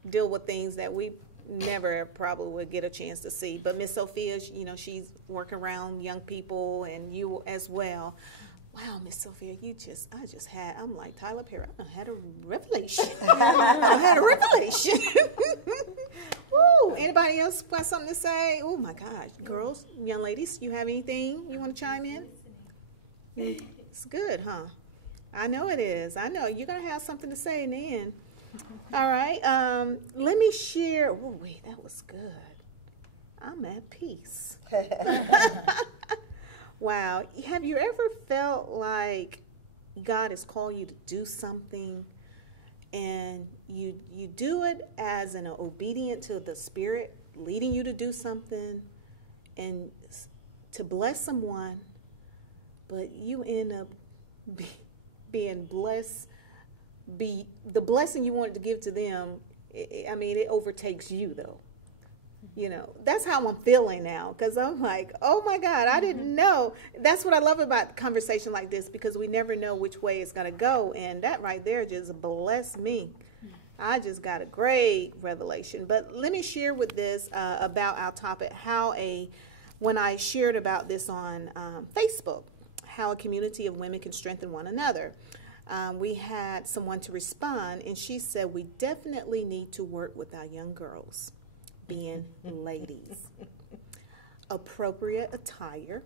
deal with things that we never probably would get a chance to see. But Miss Sophia, you know, she's working around young people, and you as well. Wow, Miss Sophia, I'm like Tyler Perry. I had a revelation. I had a revelation. Woo! Anybody else got something to say? Oh my gosh, girls, young ladies, you have anything you want to chime in? It's good, huh? I know it is. I know you're gonna have something to say in the end. All right. Let me share. Oh wait, that was good. I'm at peace. Wow. Have you ever felt like God has called you to do something and you do it as an obedient to the Spirit leading you to do something and to bless someone, but you end up being blessed, the blessing you wanted to give to them, it overtakes you though. You know, that's how I'm feeling now, because I'm like, oh my God, I didn't know. That's what I love about conversation like this, because we never know which way it's going to go. And that right there just blessed me. I just got a great revelation. But let me share with this about our topic, when I shared about this on Facebook, how a community of women can strengthen one another. We had someone to respond, and she said, we definitely need to work with our young girls. Being ladies, appropriate attire,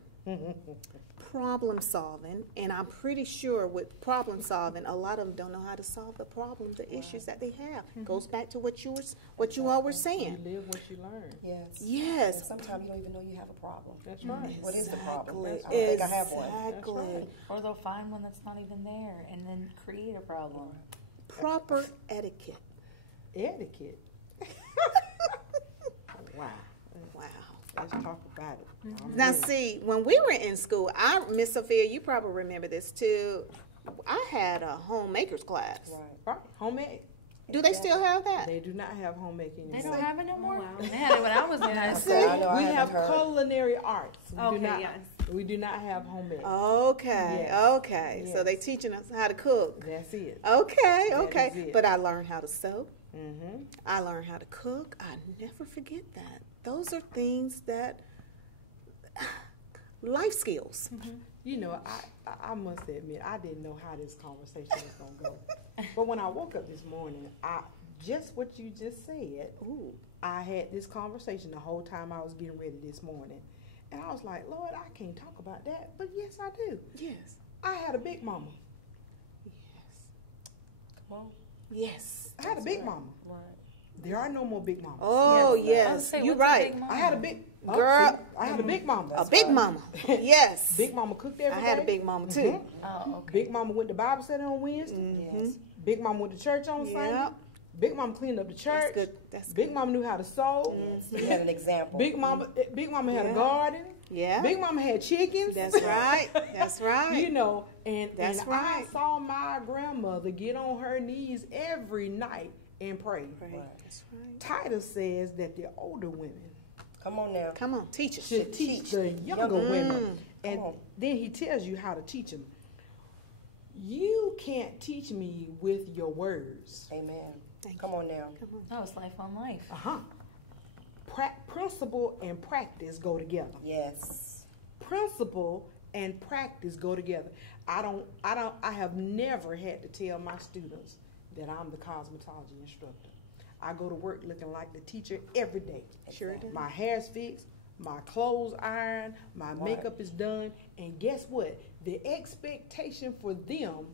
problem solving, and I'm pretty sure with problem solving, a lot of them don't know how to solve the problem, the issues that they have. Goes back to what you all were saying. You live what you learn. Yes. Yes. And sometimes you don't even know you have a problem. That's right. What is the problem? Exactly. I don't think I have one. Exactly. That's right. Or they'll find one that's not even there and then create a problem. Proper etiquette. Etiquette. Wow. Wow. Let's talk about it. Now, see, when we were in school, Miss Sophia, you probably remember this too. I had a homemaker's class. Right. Homemade. Do they still have that? They do not have homemaking They anymore. don't have it no more? wow. They had it when I was in high school. I know I We haven't have heard. culinary arts. We do not Yes. have homemade. Okay, Yes. okay. So Yes. they teaching us how to cook. That's it. Okay, That okay. is it. But I learned how to sew. Mm-hmm. I learned how to cook. I never forget that. Those are things that life skills. You know, I must admit, I didn't know how this conversation was going to go. But when I woke up this morning, just what you just said, I had this conversation the whole time I was getting ready this morning. And I was like, Lord, I can't talk about that. But yes, I do. Yes. I had a big mama. Yes. Come on. Yes. I had a big mama. Right. There are no more big mamas. Oh, I was yes. gonna say, You're what's a right. big mama? I had a big Girl. see, I had a big mama. A big mama. Yes. Big mama cooked every I day. had a big mama too. Oh, okay. Big mama went to Bible study on Wednesday. Yes. Big mama went to church on Sunday. Yep. Big mama cleaned up the church. That's good. That's Big mama knew how to sew. You had an example. Big mama had Yeah. a garden. Yeah. Big mama had chickens. That's right. That's right. You know, and That's right. I saw my grandmother get on her knees every night and pray. Right. That's right. Titus says that the older women Come on now. Come on, teach us. should teach the younger women. And Come on. then he tells you how to teach them. You can't teach me with your words. Amen. Thank Come on now. Oh, it's life on life. Uh-huh. Principle and practice go together. Yes. Principle and practice go together. I have never had to tell my students that I'm the cosmetology instructor. I go to work looking like the teacher every day. Sure do. My hair's fixed, my clothes ironed, my makeup is done, and guess what? The expectation for them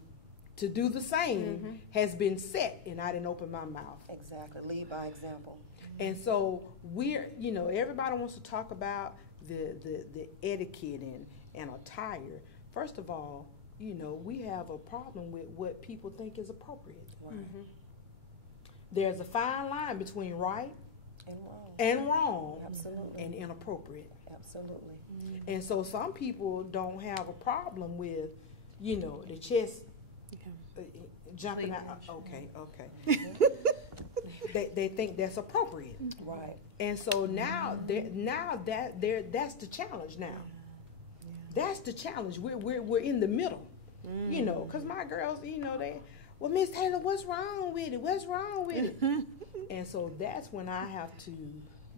to do the same has been set, and I didn't open my mouth. Exactly. Lead by example. And so we're, you know, everybody wants to talk about the etiquette and attire. First of all, you know, we have a problem with what people think is appropriate. Right. There's a fine line between right And wrong. and Absolutely. and inappropriate. Absolutely. And so some people don't have a problem with, you know, the chest jumping out. Okay. They think that's appropriate. Right. And so now that's the challenge now. That's the challenge. We're in the middle. You know, because my girls, you know, well, Miss Taylor, what's wrong with it? What's wrong with it? And so that's when I have to,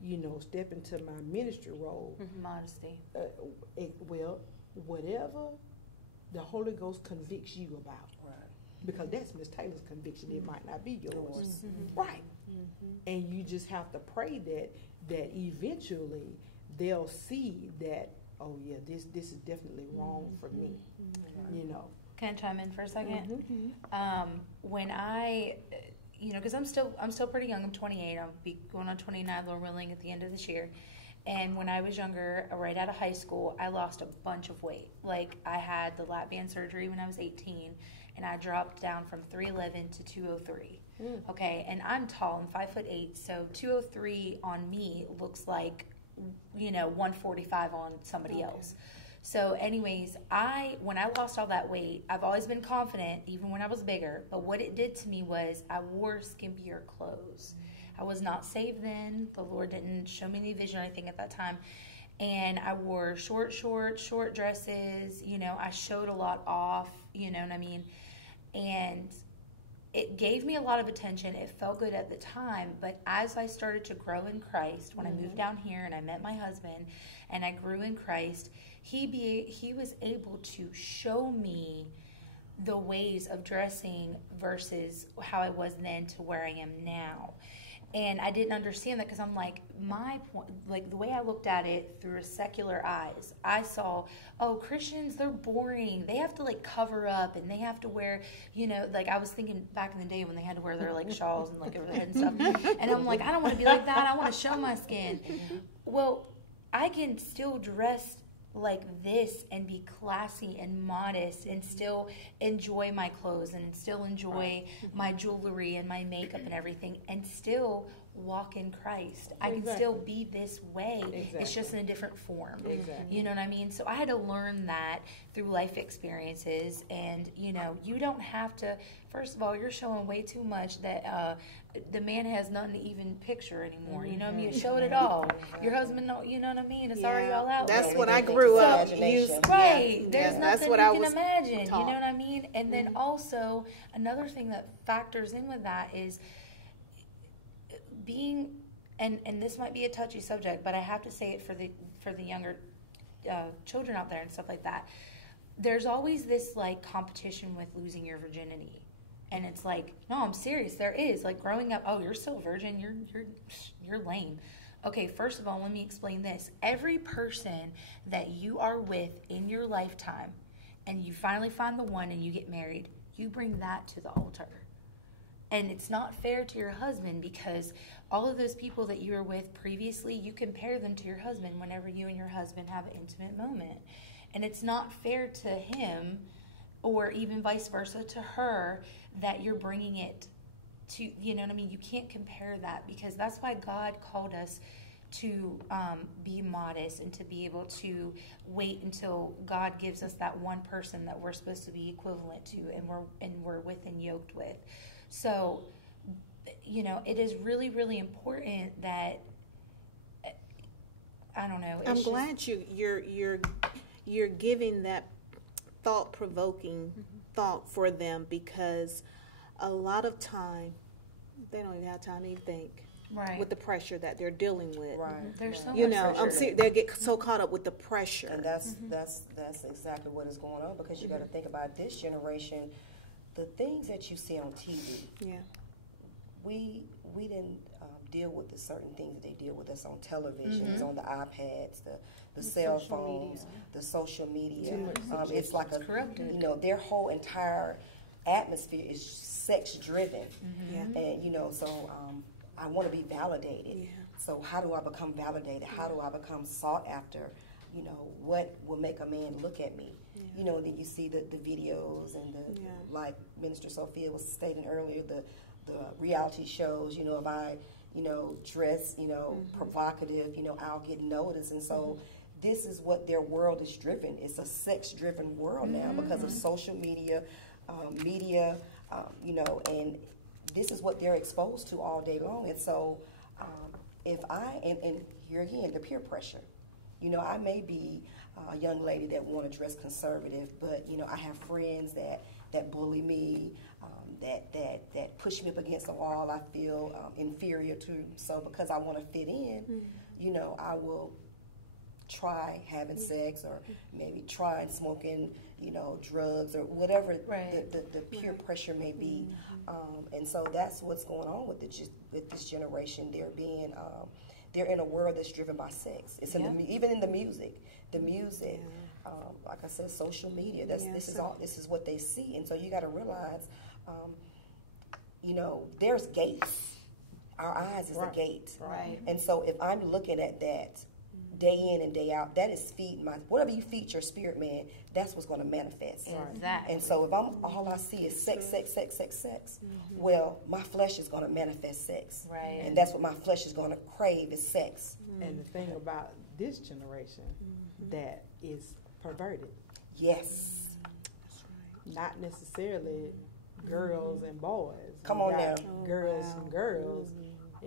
you know, step into my ministry role. Modesty. Well, whatever the Holy Ghost convicts you about. Right. Because that's Miss Taylor's conviction. It might not be yours. Right. And you just have to pray that eventually they'll see that, oh yeah, this is definitely wrong for me. You know. Can I chime in for a second? When I, you know, because I'm still pretty young. I'm 28. I'll be going on 29, Lord willing, at the end of this year. And when I was younger, right out of high school, I lost a bunch of weight. Like, I had the lap band surgery when I was 18, and I dropped down from 311 to 203. Okay, and I'm tall. I'm 5'8", so 203 on me looks like, you know, 145 on somebody else. So anyways, when I lost all that weight, I've always been confident, even when I was bigger, but what it did to me was I wore skimpier clothes. I was not saved then. The Lord didn't show me any vision or anything at that time. And I wore short dresses, you know, I showed a lot off, you know what I mean? And it gave me a lot of attention. It felt good at the time, but as I started to grow in Christ, when I moved down here and I met my husband and I grew in Christ, he was able to show me the ways of dressing versus how I was then to where I am now. And I didn't understand that because I'm like, the way I looked at it through secular eyes, I saw, oh, Christians, they're boring. They have to like cover up and they have to wear, you know, like I was thinking back in the day when they had to wear their like shawls and like over their head and stuff. And I'm like, I don't want to be like that. I want to show my skin. Well, I can still dress like this and be classy and modest and still enjoy my clothes and still enjoy my jewelry and my makeup and everything and still walk in Christ. I can still be this way. It's just in a different form. You know what I mean? So I had to learn that through life experiences. And, you know, you don't have to, first of all, you're showing way too much that the man has nothing to even picture anymore. You know what I mean? You showed it all. Your husband, you know what I mean? It's already all out That's there. what I grew up using. Right. There's that's nothing what you I can was imagine. taught. You know what I mean? And then also, another thing that factors in with that is being, and this might be a touchy subject, but I have to say it for the younger children out there and stuff like that. There's always this like competition with losing your virginity. And it's like, no, I'm serious. There is like growing up. Oh, you're still a virgin. You're lame. Okay, first of all, let me explain this. Every person that you are with in your lifetime, and you finally find the one and you get married, you bring that to the altar. And it's not fair to your husband because all of those people that you were with previously, you compare them to your husband whenever you and your husband have an intimate moment. And it's not fair to him, or even vice versa to her, that you're bringing it to, you know what I mean? You can't compare that because that's why God called us to be modest and to be able to wait until God gives us that one person that we're supposed to be equivalent to and we're with and yoked with. So, you know, it is really, really important that, I don't know. I'm glad you're giving that thought-provoking thought for them, because a lot of time they don't even have time to even think with the pressure that they're dealing with. Right. There's so You much know, pressure. they get so caught up with the pressure. And that's exactly what is going on, because you got to think about this generation, the things that you see on TV. Yeah. we didn't deal with the certain things that they deal with us on televisions, on the iPads, the cell phones, the social media. It's like corrupted. Their whole entire atmosphere is sex driven, and so I want to be validated. Yeah. So how do I become validated? How do I become sought after? What will make a man look at me? Yeah. Then you see the videos and like Minister Sophia was stating earlier, the reality shows, if I, dress, provocative, I'll get noticed. And so this is what their world is driven. It's a sex-driven world now because of social media, and this is what they're exposed to all day long. And so if and here again, the peer pressure. I may be a young lady that want to dress conservative, but, I have friends that bully me, that push me up against the wall. I feel inferior to. So because I want to fit in, I will try having sex or maybe try smoking, drugs or whatever the peer pressure may be. And so that's what's going on with this generation. They're in a world that's driven by sex. It's even in the music. Like I said, social media. This is what they see, and so you got to realize, there's gates. Our eyes is a gate, right? And so if I'm looking at that day in and day out, that is feeding whatever you feed your spirit, man. That's what's going to manifest. Exactly. And so if all I see is sex, well, my flesh is going to manifest sex, right? And that's what my flesh is going to crave is sex. And the thing about this generation that is perverted. Yes. Not necessarily girls and boys. Come You on got now. Girls and girls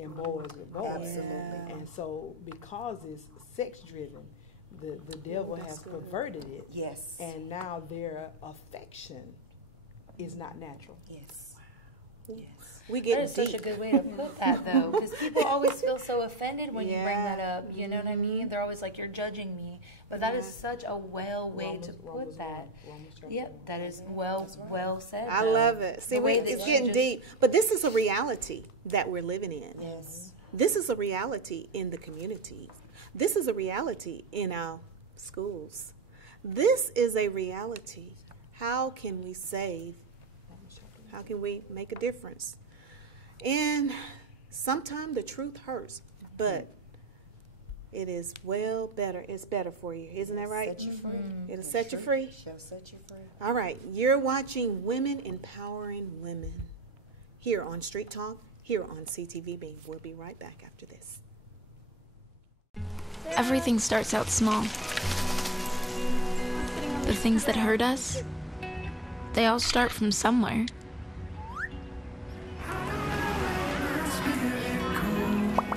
and boys with boys. Absolutely. And so because it's sex driven, the devil has perverted it. Yes. And now their affection is not natural. Yes. Yes. We That get is such a deep. good way to put that, though, because people always feel so offended when you bring that up. You know what I mean? They're always like, "You're judging me," but that is such a way to put that. Yep, that is well said. I though. love it. See, The way it's that you getting just- deep. But this is a reality that we're living in. Yes. This is a reality in the community. This is a reality in our schools. This is a reality. How can we save? How can we make a difference? And sometimes the truth hurts, but it is better. It's better for you. Isn't that right? Set you free. It'll set you free. Shall set you free. All right. You're watching Women Empowering Women here on Street Talk, here on CTVB. We'll be right back after this. Everything starts out small. The things that hurt us, they all start from somewhere.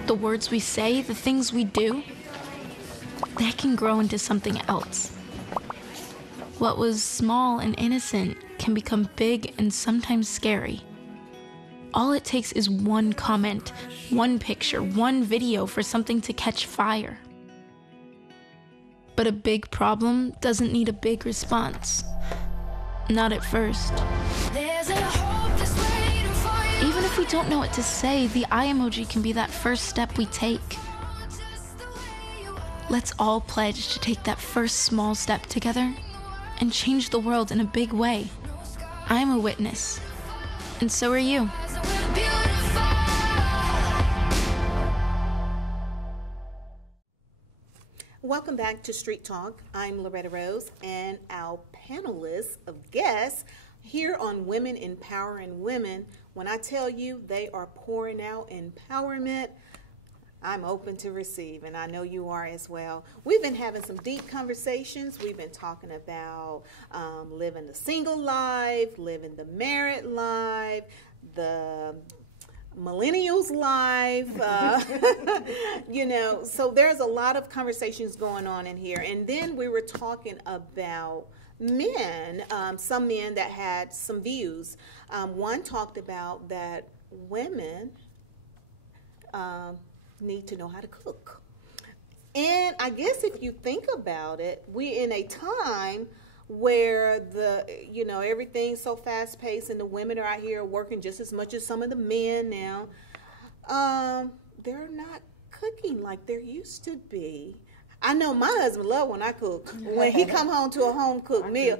The words we say, the things we do, they can grow into something else. What was small and innocent can become big and sometimes scary. All it takes is one comment, one picture, one video for something to catch fire. But a big problem doesn't need a big response. Not at first. Even if we don't know what to say, the eye emoji can be that first step we take. Let's all pledge to take that first small step together and change the world in a big way. I'm a witness, and so are you. Welcome back to Street Talk. I'm Loretta Rose, and our panelists of guests here on Women Empowering Women. When I tell you they are pouring out empowerment, I'm open to receive, and I know you are as well. We've been having some deep conversations. We've been talking about living the single life, living the married life, the millennials life, so there's a lot of conversations going on in here. And then we were talking about men, some men that had some views. One talked about that women need to know how to cook. And I guess if you think about it, we're in a time where everything's so fast paced and the women are out here working just as much as some of the men now. They're not cooking like there used to be. I know my husband loves when I cook. When he come home to a home cooked meal,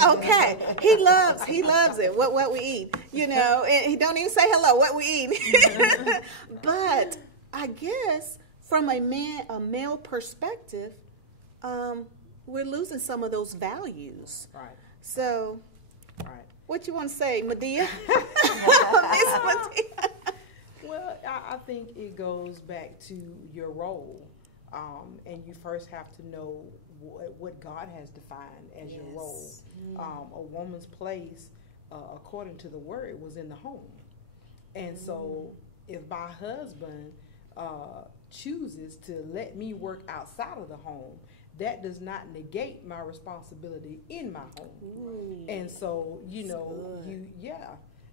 okay, he loves it. What we eat, and he don't even say hello. What we eat, but I guess from a male perspective, we're losing some of those values. Right. So, right. What you want to say, Medea? Miss Medea. Well, I think it goes back to your role. And you first have to know what God has defined as your role. A woman's place, according to the word, was in the home. And so if my husband chooses to let me work outside of the home, that does not negate my responsibility in my home. And so,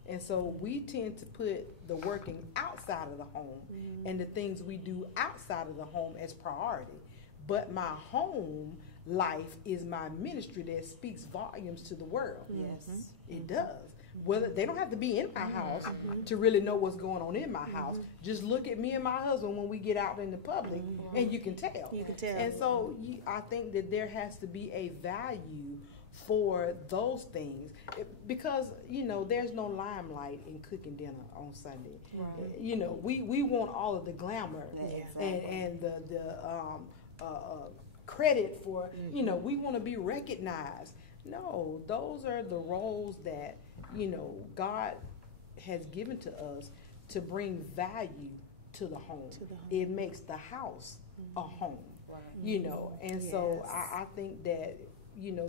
and so we tend to put the working outside of the home and the things we do outside of the home as priority. But my home life is my ministry that speaks volumes to the world. Yes. It does. Well, they don't have to be in my house to really know what's going on in my house. Just look at me and my husband when we get out in the public, and you can tell. You can tell. And so I think that there has to be a value for those things, because there's no limelight in cooking dinner on Sunday. Right. We want all of the glamour and the credit for we want to be recognized. No, those are the roles that God has given to us to bring value to the home. It makes the house a home. Right. And so I think that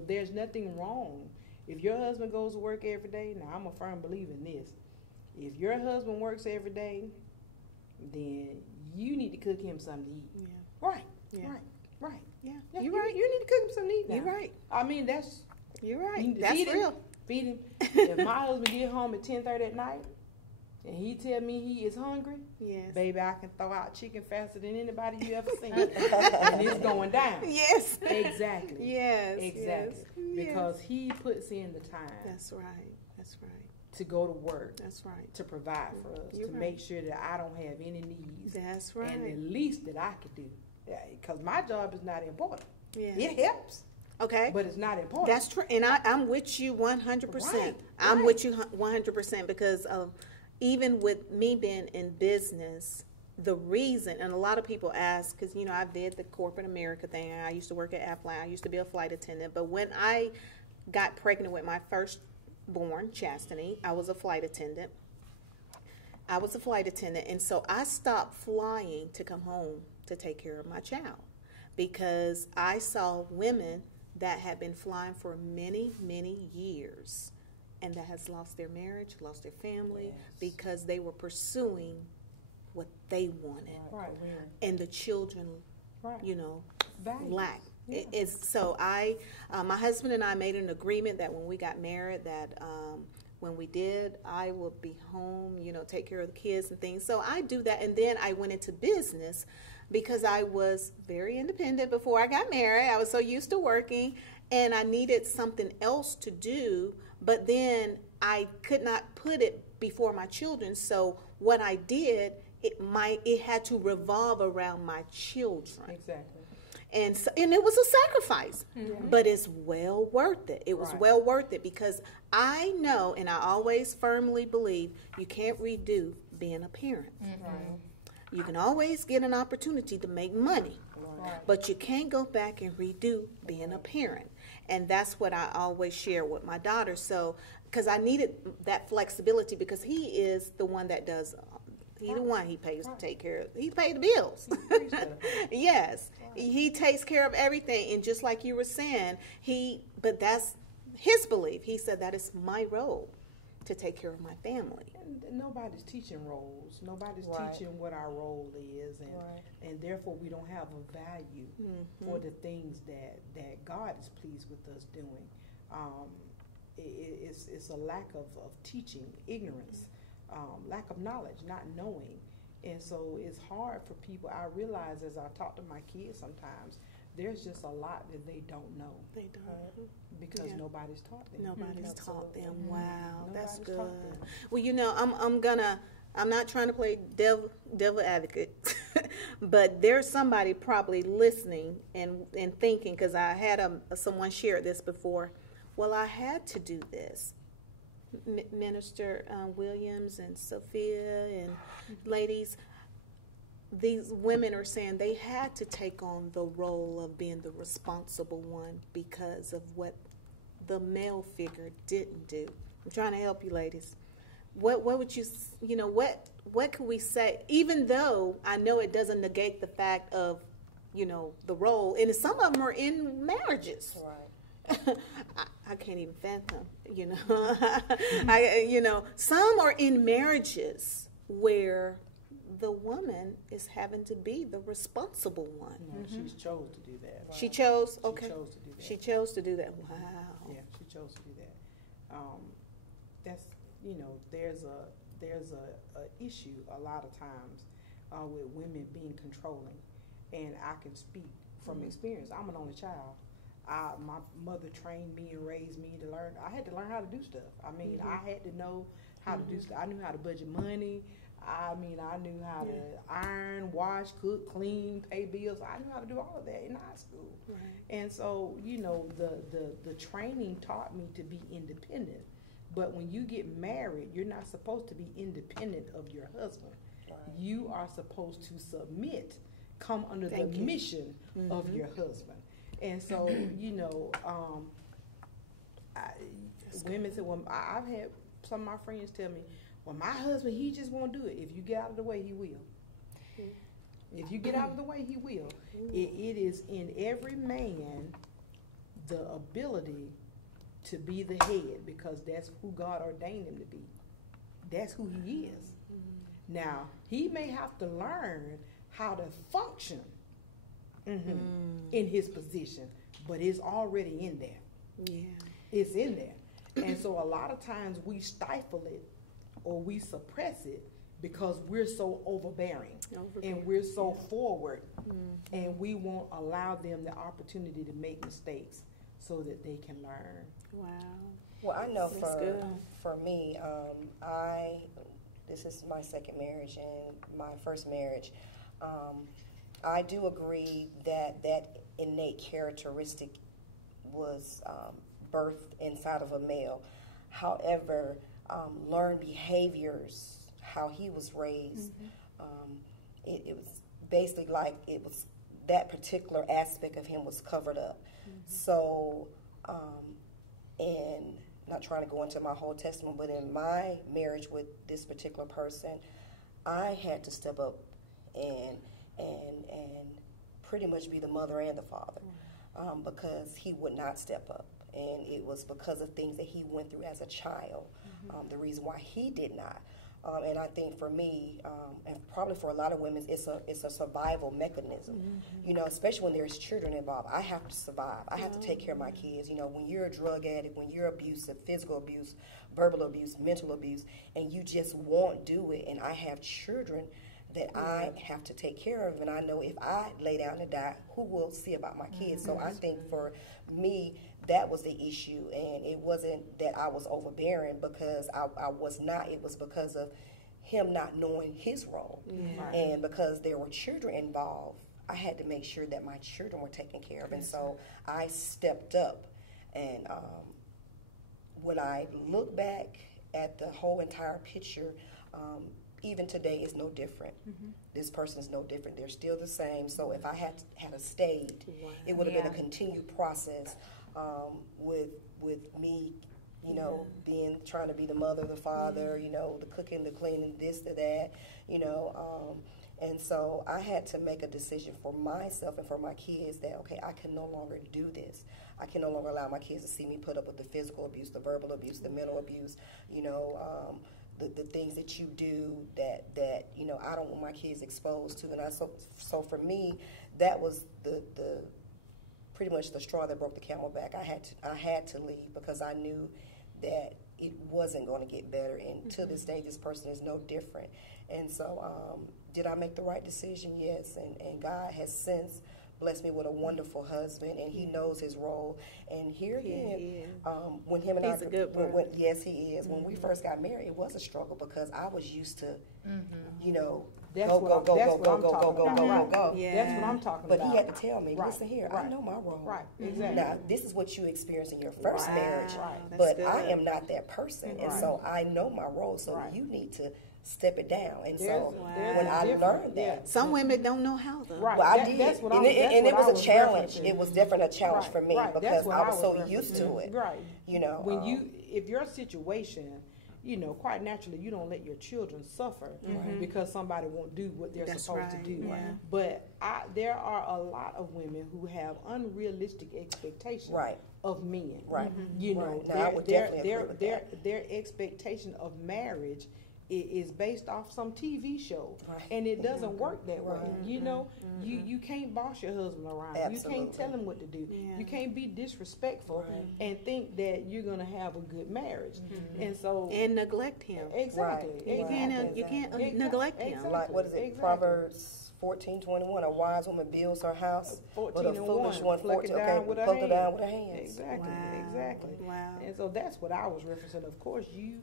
there's nothing wrong. If your husband goes to work every day, now I'm a firm believer in this. If your husband works every day, then you need to cook him something to eat. Yeah. Right. Yeah. Right. Yeah. You're right. You need to cook him something to eat now. You're right. I mean, you're right. You That's real. Feed him. If my husband get home at 10:30 at night and he tell me he is hungry, baby, I can throw out chicken faster than anybody you ever seen. And it's going down. Yes. Exactly. Yes. Exactly. Yes. Because he puts in the time. That's right. That's right. To go to work. That's right. To provide for us. To make sure that I don't have any needs. That's right. And the least that I could do. Because my job is not important. Yeah. It helps. Okay. But it's not important. That's true. And I'm with you 100%. Right. I'm with you 100% because even with me being in business, the reason, and a lot of people ask, because, I did the corporate America thing. I used to work at Aflac. I used to be a flight attendant. But when I got pregnant with my firstborn, Chastity, I was a flight attendant. And so I stopped flying to come home to take care of my child because I saw women that had been flying for many, many years and that has lost their marriage, lost their family because they were pursuing what they wanted. Right. And the children, lacked. Yeah. So my husband and I made an agreement that when we got married that when we did, I would be home, take care of the kids and things. So I do that. And then I went into business because I was very independent before I got married. I was so used to working and I needed something else to do, but then I could not put it before my children. So what I did, it had to revolve around my children. Exactly. And it was a sacrifice, but it's well worth it. It was well worth it because I know, and I always firmly believe, you can't redo being a parent. You can always get an opportunity to make money, but you can't go back and redo being a parent. And that's what I always share with my daughter. So, because I needed that flexibility because he is the one that does. He the one he pays to take care of. He pays the bills. Yes, he takes care of everything. And just like you were saying, but that's his belief. He said that is my role to take care of my family. And nobody's teaching roles. Nobody's teaching what our role is, and therefore we don't have a value for the things that God is pleased with us doing. It's a lack of teaching, ignorance, lack of knowledge, not knowing. And so it's hard for people. I realize as I talk to my kids sometimes, there's just a lot that they don't know. They don't. Because nobody's taught them. Nobody's taught them. Wow, that's Nobody's good. taught them. Well, you know, I'm not trying to play devil advocate, but there's somebody probably listening and thinking, because I had someone shared this before. Well, I had to do this. Minister Williams and Sophia and ladies, these women are saying they had to take on the role of being the responsible one because of what the male figure didn't do. I'm trying to help you, ladies. What would you, what could we say, even though I know it doesn't negate the fact of, the role, and some of them are in marriages. Right. I can't even fathom, some are in marriages where the woman is having to be the responsible one. No, she's chose to do that. She chose, okay. She chose to do that. She chose to do that. Wow. Yeah, she chose to do that. That's, there's a issue a lot of times with women being controlling, and I can speak from experience. I'm an only child. My mother trained me and raised me to learn. I had to learn how to do stuff. I mean, I had to know how to do stuff. I knew how to budget money. I knew how to iron, wash, cook, clean, pay bills. I knew how to do all of that in high school. Right. And so, the training taught me to be independent. But when you get married, you're not supposed to be independent of your husband. Right. You are supposed to submit, come under the mission of your husband. And so, women say, well, I've had some of my friends tell me, well, my husband, he just won't do it. If you get out of the way, he will. If you get out of the way, he will. It is in every man the ability to be the head, because that's who God ordained him to be. That's who he is. Now, he may have to learn how to function in his position, but it's already in there. Yeah. It's in there. And so a lot of times we stifle it or we suppress it because we're so overbearing and we're so forward, and we won't allow them the opportunity to make mistakes so that they can learn. Wow. Well, I know That's for me, this is my second marriage, and my first marriage, I do agree that that innate characteristic was birthed inside of a male. However, learned behaviors, how he was raised, it was basically like it was that particular aspect of him was covered up. So, and not trying to go into my whole testimony, but in my marriage with this particular person, I had to step up and pretty much be the mother and the father, because he would not step up. And it was because of things that he went through as a child, the reason why he did not. And I think for me, and probably for a lot of women, it's a survival mechanism. Especially when there's children involved. I have to survive. I have to take care of my kids. When you're a drug addict, when you're abusive, physical abuse, verbal abuse, mental abuse, and you just won't do it. And I have children that I have to take care of, and I know if I lay down and die, who will see about my kids? So I think for me, that was the issue, and it wasn't that I was overbearing, because I was not. It was because of him not knowing his role, and because there were children involved, I had to make sure that my children were taken care of, and so I stepped up. And when I look back at the whole entire picture, even today is no different. This person is no different. They're still the same. So if I had stayed, it would have been a continued process with me, trying to be the mother, the father, the cooking, the cleaning, this, to that, and so I had to make a decision for myself and for my kids that, okay, I can no longer do this. I can no longer allow my kids to see me put up with the physical abuse, the verbal abuse, the mental abuse, the things that you do that I don't want my kids exposed to. And so for me, that was the pretty much the straw that broke the camel back. I had to leave because I knew that it wasn't going to get better. And to this day, this person is no different. And so did I make the right decision? Yes. And God has since blessed me with a wonderful husband, and he knows his role. And here again, Yeah. When him and He's I, a good brother. yes, he is. When we first got married, it was a struggle because I was used to, you know, That's go, what go, I'm- go, that's go, what go, I'm go, go, talking go, about. go, go, Right. go. Yeah. That's what I'm talking But about. he had to tell me, Right. listen here, I Right. know my role. Right, exactly. Now, this is what you experienced in your first Wow. marriage, Right. That's but good. I am not that person, and Right. so I know my role. So Right. you need to step it down. And There's- so there's when a I difference. learned that, Yeah. Some women don't know how though. Right. well, I That- did, that's what and, I was- it, that's and it what I was a challenge. referencing. It was definitely a challenge Right, for me right. because That's what I was was so referencing. used to it. Right. You know, When if your situation, you know, quite naturally, you don't let your children suffer because somebody won't do what they're That's supposed right, to do. yeah. But there are a lot of women who have unrealistic expectations Right. of men. Right. You know, Right. Now, I would definitely agree with that. their expectation of marriage is based off some TV show, Right. and it doesn't work that way. Right. You know, you can't boss your husband around. You Absolutely. can't tell him what to do. Yeah. You can't be disrespectful Right. and think that you're gonna have a good marriage. And so And neglect him. exactly, Right. You can't, exactly. you can't Exactly. neglect him. Exactly. like what is it? Exactly. Proverbs 14:21. A wise woman builds her house, 14 but a and foolish 1, one pluck it down with her pluck it hands. down with her hands. Exactly, Wow. exactly. Wow. And so that's what I was referencing. Of course, you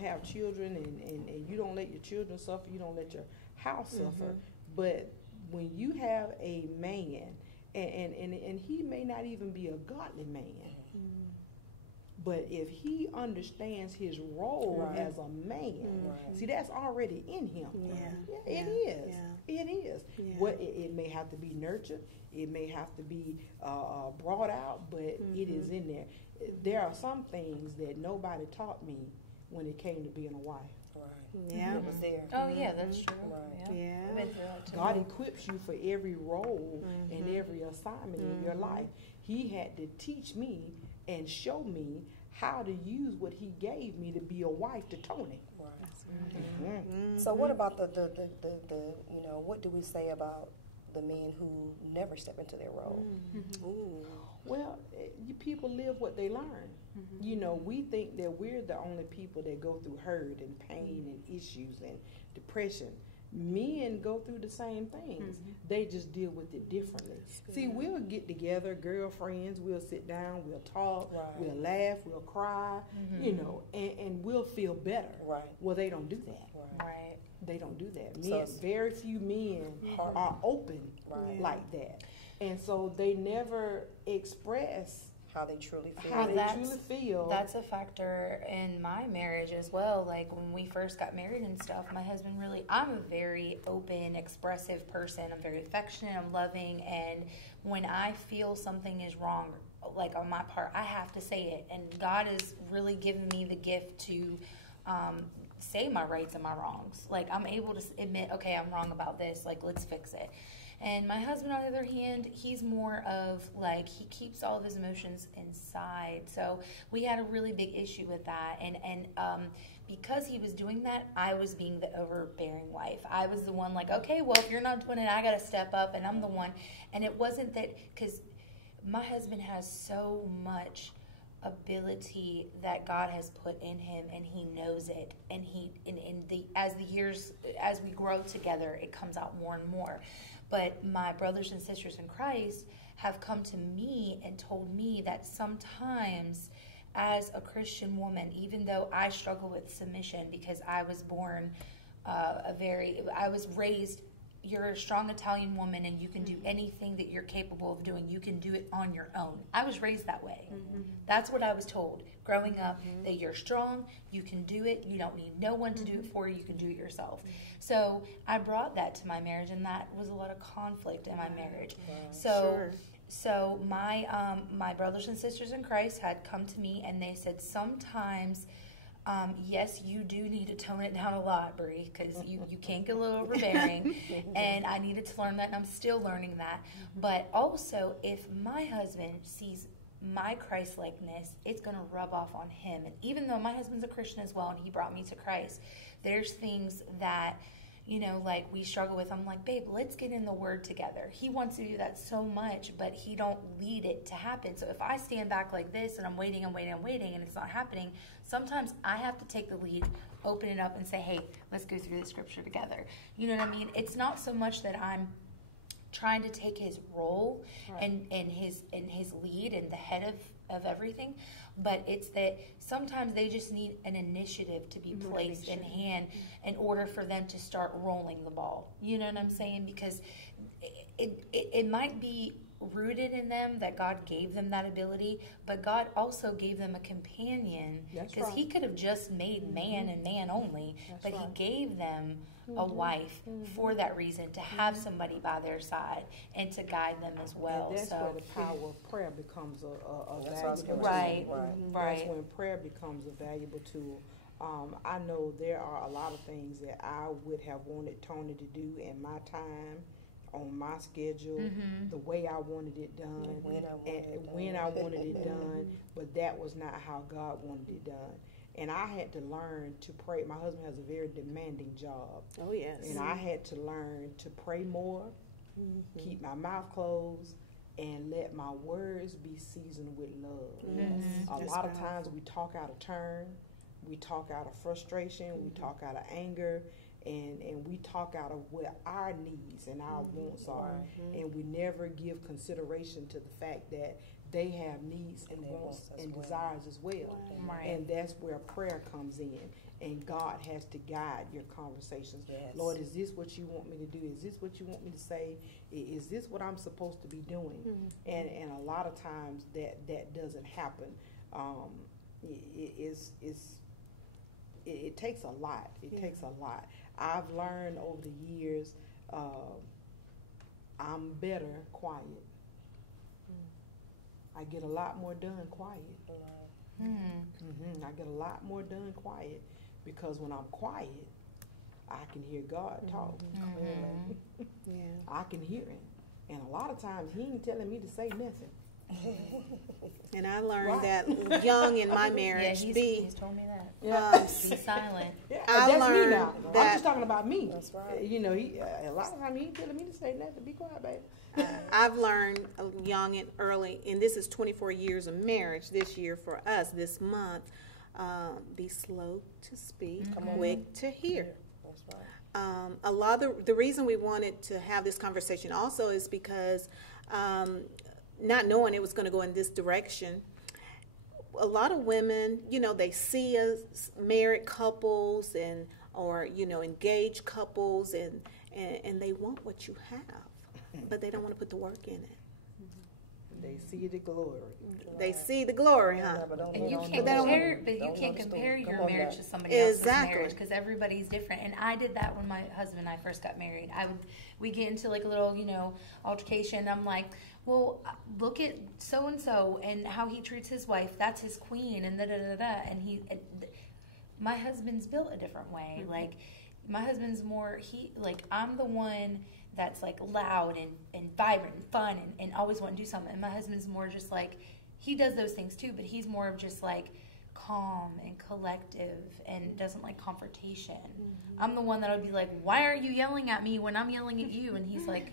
have children, and you don't let your children suffer. You don't let your house suffer. But when you have a man, and he may not even be a godly man, but if he understands his role Right. as a man, Right. see, that's already in him. Yeah. It Yeah. is. Yeah. It is. Yeah. What it may have to be nurtured. It may have to be brought out, but it is in there. There are some things that nobody taught me when it came to being a wife. Right. Yeah. It was there. Oh yeah, that's true. Right. Yeah. I've been through that too. God equips you for every role and every assignment in your life. He had to teach me and show me how to use what he gave me to be a wife to Tony. Right. Mhm. So what about the you know, what do we say about the men who never step into their role? Ooh. Well, you people live what they learn. You know, we think that we're the only people that go through hurt and pain and issues and depression. Men go through the same things. They just deal with it differently. See, we'll get together, girlfriends, we'll sit down, we'll talk, Right. we'll laugh, we'll cry, you know, and we'll feel better. Right. Well, they don't do that. Right. Right. They don't do that. So Men, it's very few men hard. are open Right. like that. And so they never express How they truly feel. how they That's- truly feel. That's a factor in my marriage as well. Like when we first got married and stuff, my husband I'm a very open, expressive person. I'm very affectionate, I'm loving, and when I feel something is wrong, like on my part, I have to say it. And God has really given me the gift to say my rights and my wrongs. Like I'm able to admit, okay, I'm wrong about this, like let's fix it. And my husband, on the other hand, he's more of like, he keeps all of his emotions inside. So we had a really big issue with that. And because he was doing that, I was being the overbearing wife. I was the one like, okay, well, if you're not doing it, I got to step up, and I'm the one. And it wasn't that, because my husband has so much ability that God has put in him, and he knows it. And as we grow together, it comes out more and more. But my brothers and sisters in Christ have come to me and told me that sometimes as a Christian woman, even though I struggle with submission because I was born I was raised, you're a strong Italian woman and you can do anything that you're capable of doing. You can do it on your own. I was raised that way. That's what I was told growing up, that you're strong, you can do it, you don't need no one to do it for you, you can do it yourself. So I brought that to my marriage, and that was a lot of conflict in my marriage. So my brothers and sisters in Christ had come to me and they said, sometimes yes, you do need to tone it down a lot, Bree, because you can't get a little overbearing. And I needed to learn that, and I'm still learning that. But also, if my husband sees my Christ-likeness, it's going to rub off on him. And even though my husband's a Christian as well, and he brought me to Christ, there's things that, you know, like we struggle with. I'm like, babe, let's get in the Word together. He wants to do that so much, but he don't lead it to happen. So if I stand back like this and I'm waiting, and it's not happening, sometimes I have to take the lead, open it up and say, hey, let's go through the scripture together. You know what I mean? It's not so much that I'm trying to take his role and his lead and the head of everything, but it's that sometimes they just need an initiative to be placed in hand in order for them to start rolling the ball. You know what I'm saying? Because it might be rooted in them that God gave them that ability, but God also gave them a companion, because he could have just made man and man only, but he gave them a wife for that reason, to have somebody by their side and to guide them as well. And that's so where the power of prayer becomes a valuable tool. Right. That's when prayer becomes a valuable tool. I know there are a lot of things that I would have wanted Tony to do in my time, on my schedule, the way I wanted it done, when I wanted it done, but that was not how God wanted it done. And I had to learn to pray. My husband has a very demanding job. Oh, yes. And I had to learn to pray more, keep my mouth closed, and let my words be seasoned with love. A lot of times we talk out of turn, we talk out of frustration, we talk out of anger, and we talk out of what our needs and our wants are, and we never give consideration to the fact that they have needs and wants and desires as well. And that's where prayer comes in, and God has to guide your conversations. Lord, is this what you want me to do? Is this what you want me to say? Is this what I'm supposed to be doing? And a lot of times that doesn't happen. It takes a lot. It takes a lot. I've learned over the years, I'm better quiet. I get a lot more done quiet. I get a lot more done quiet, because when I'm quiet, I can hear God talk. I can hear him. And a lot of times he ain't telling me to say nothing. And I learned that young in my marriage. He's told me that. Be silent. I That's me now. that I'm just talking about me. That's right. You know, a lot of times he ain't telling me to say nothing. Be quiet, baby. I've learned young and early, and this is 24 years of marriage this year for us, this month. Be slow to speak, quick to hear. That's right. A lot of the reason we wanted to have this conversation also is because not knowing it was going to go in this direction, a lot of women, you know, they see us married couples or engaged couples, and they want what you have, but they don't want to put the work in it. They see the glory. They see the glory, huh? And you can't compare your marriage to somebody else's marriage, because everybody's different. And I did that when my husband and I first got married. We get into like a little, altercation. I'm like, well, look at so and so and how he treats his wife. That's his queen, and da da da da. And my husband's built a different way. Like, my husband's more I'm the one that's like loud and vibrant and fun and always want to do something. And my husband's more just like, he does those things too, but he's more of just like calm and collective and doesn't like confrontation. I'm the one that would be like, why are you yelling at me when I'm yelling at you? And he's like,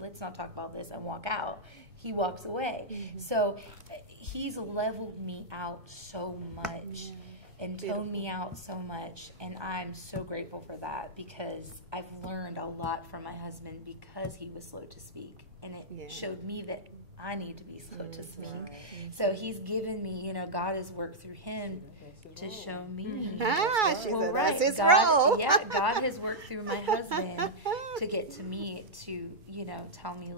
let's not talk about this, and walk out. He walks away. So he's leveled me out so much. And toned me out so much, and I'm so grateful for that, because I've learned a lot from my husband because he was slow to speak, and it showed me that I need to be slow to speak. So he's given me, God has worked through him to show me. That's his role. God has worked through my husband to get to me to, tell me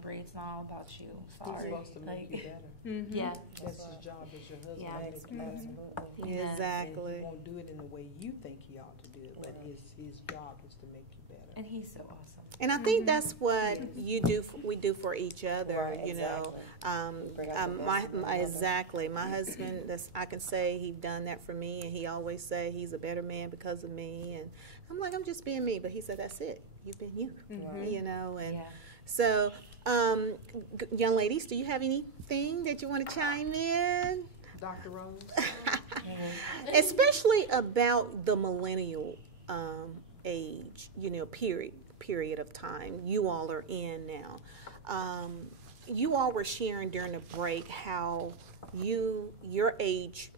Bree, it's not all about you. Sorry. He's supposed to make you better. Yeah. That's his job as your husband. Absolutely. Exactly. He won't do it in the way you think he ought to do it, but his job is to make you better. And he's so awesome. And I think that's what we do for each other. Right, Exactly. My husband, I can say he done that for me, and he always say he's a better man because of me. And I'm like, I'm just being me, but he said, that's it. You've been you. And so, young ladies, do you have anything that you want to chime in? Dr. Rose? Especially about the millennial age, period of time you all are in now. You all were sharing during the break how your age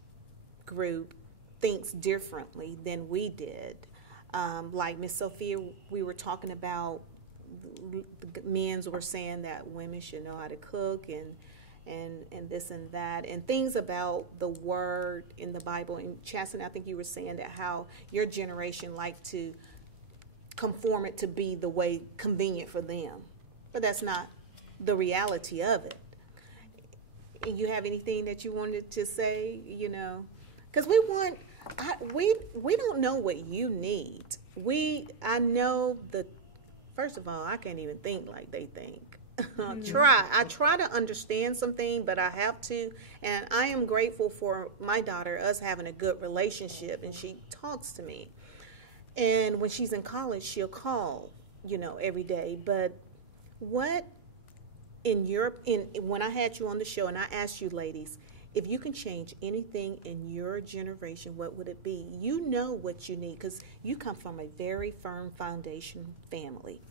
group thinks differently than we did. Like Miss Sophia, we were talking about the men's were saying that women should know how to cook and this and that, and things about the word in the Bible. And Chasten, I think you were saying that how your generation like to conform it to be the way convenient for them, but that's not the reality of it. And you have anything that you wanted to say, because we don't know what you need. I know first of all, I can't even think like they think. I try to understand something, but I have to, and I am grateful for my daughter, us having a good relationship, and she talks to me. And when she's in college, she'll call, every day. But what in Europe, when I had you on the show and I asked you ladies, if you can change anything in your generation, what would it be? You know what you need, because you come from a very firm foundation family,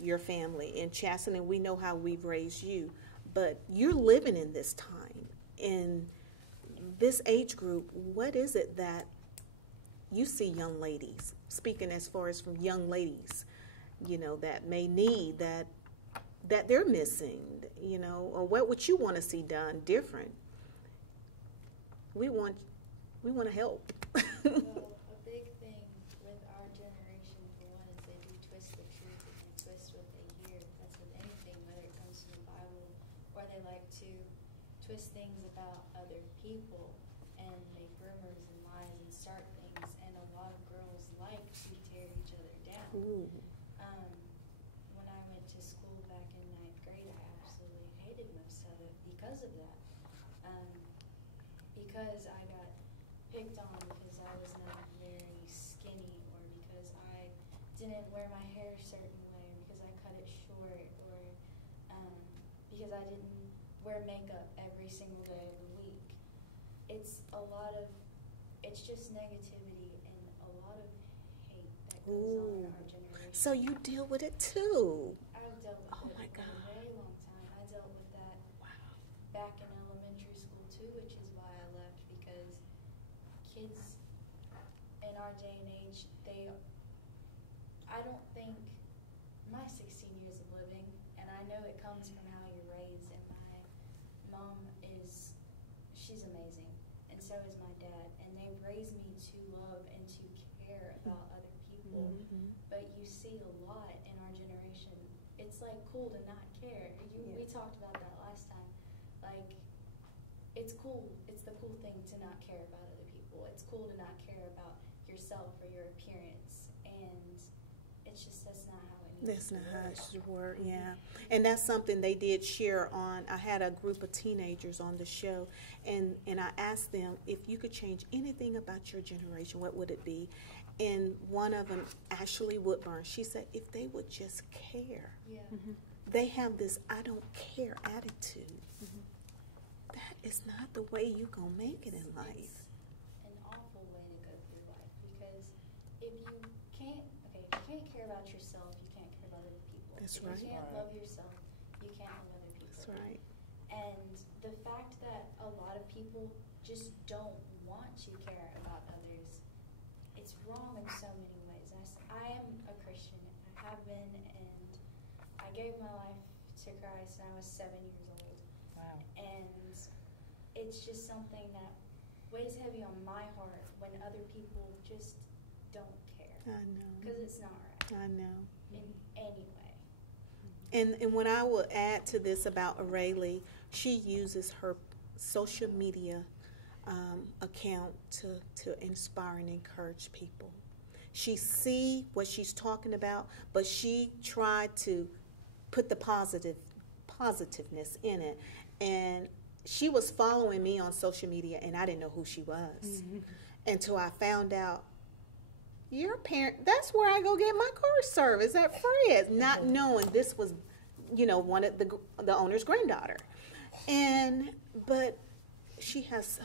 your family. And Chasten, and we know how we've raised you, but you're living in this time, in this age group. What is it that you see young ladies, speaking as far as from young ladies, that may need, that they're missing, or what would you want to see done different? We want to help. Well, a big thing with our generation, for one, is they do twist the truth and they twist what they hear. That's with anything, whether it comes to the Bible, or they like to twist things about other people and make rumors and lies and start things. And a lot of girls like to tear each other down. Ooh. When I went to school back in 9th grade, I absolutely hated most of it because of that. Because I got picked on because I was not very skinny, or because I didn't wear my hair a certain way, or because I cut it short, or because I didn't wear makeup every single day of the week. It's just negativity and a lot of hate that goes on in our generation. So you deal with it too. I've dealt with it for a very long time. I dealt with that back in elementary school too, which is why I left, because kids in our day and age, I don't think, my 16 years of living, and I know it comes from how you're raised, and my mom she's amazing, and so is my dad, and they've raised me to love and to care about other people. But you see a lot in our generation, it's like cool to not care. We talked about that last time. Like, it's cool, it's the cool thing to not care about other people. It's cool to not care about yourself or your appearance, and it's just, that's not how it needs That's to not work. how it should work, yeah. And that's something they did share on. I had a group of teenagers on the show, and I asked them, if you could change anything about your generation, what would it be? And one of them, Ashley Woodburn, she said, if they would just care. Yeah. They have this I don't care attitude. That is not the way you gonna make it in life. It's an awful way to go through life, because if you can't care about yourself, you can't care about other people. That's If right. you can't love yourself, you can't love other people. That's right. And the fact that a lot of people just don't want to care about others, it's wrong in so many ways. I am a Christian, I have been, and I gave my life to Christ when I was 7 years old. Wow. And it's just something that weighs heavy on my heart when other people just don't care. I know. Because it's not right I know. in any way. And what I will add to this about Araylee, she uses her social media account to inspire and encourage people. She see what she's talking about, but she tried to put the positiveness in it. And she was following me on social media, and I didn't know who she was until I found out, your parent, that's where I go get my car service at Fred's, not knowing this was, one of the owner's granddaughter. But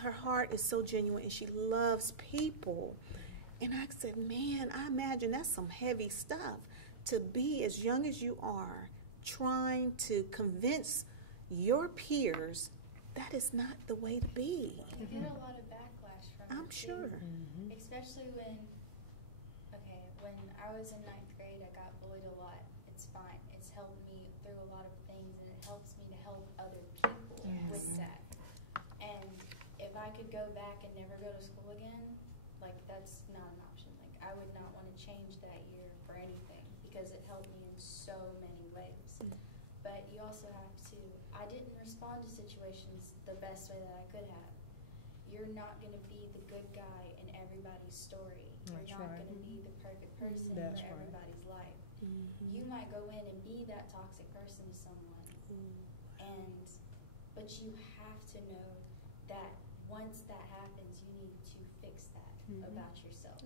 her heart is so genuine, and she loves people. And I said, man, I imagine that's some heavy stuff, to be as young as you are, trying to convince your peers that is not the way to be. You get a lot of backlash from I'm it, too. sure. Especially when I was in 9th grade, I got bullied a lot. It's fine. It's helped me through a lot of things, and it helps me to help other people with that. And if I could go back and never go to school again, like, that's not an option. Like, I would not want to change that year for anything, because it helped me in so many ways. But you also have to, I didn't respond to situations the best way that I could have. You're not going to be the good guy in everybody's story. You're not going to be the perfect person for everybody's life. You might go in and be that toxic person to someone, but you have to know that once that happens, you need to fix that about yourself.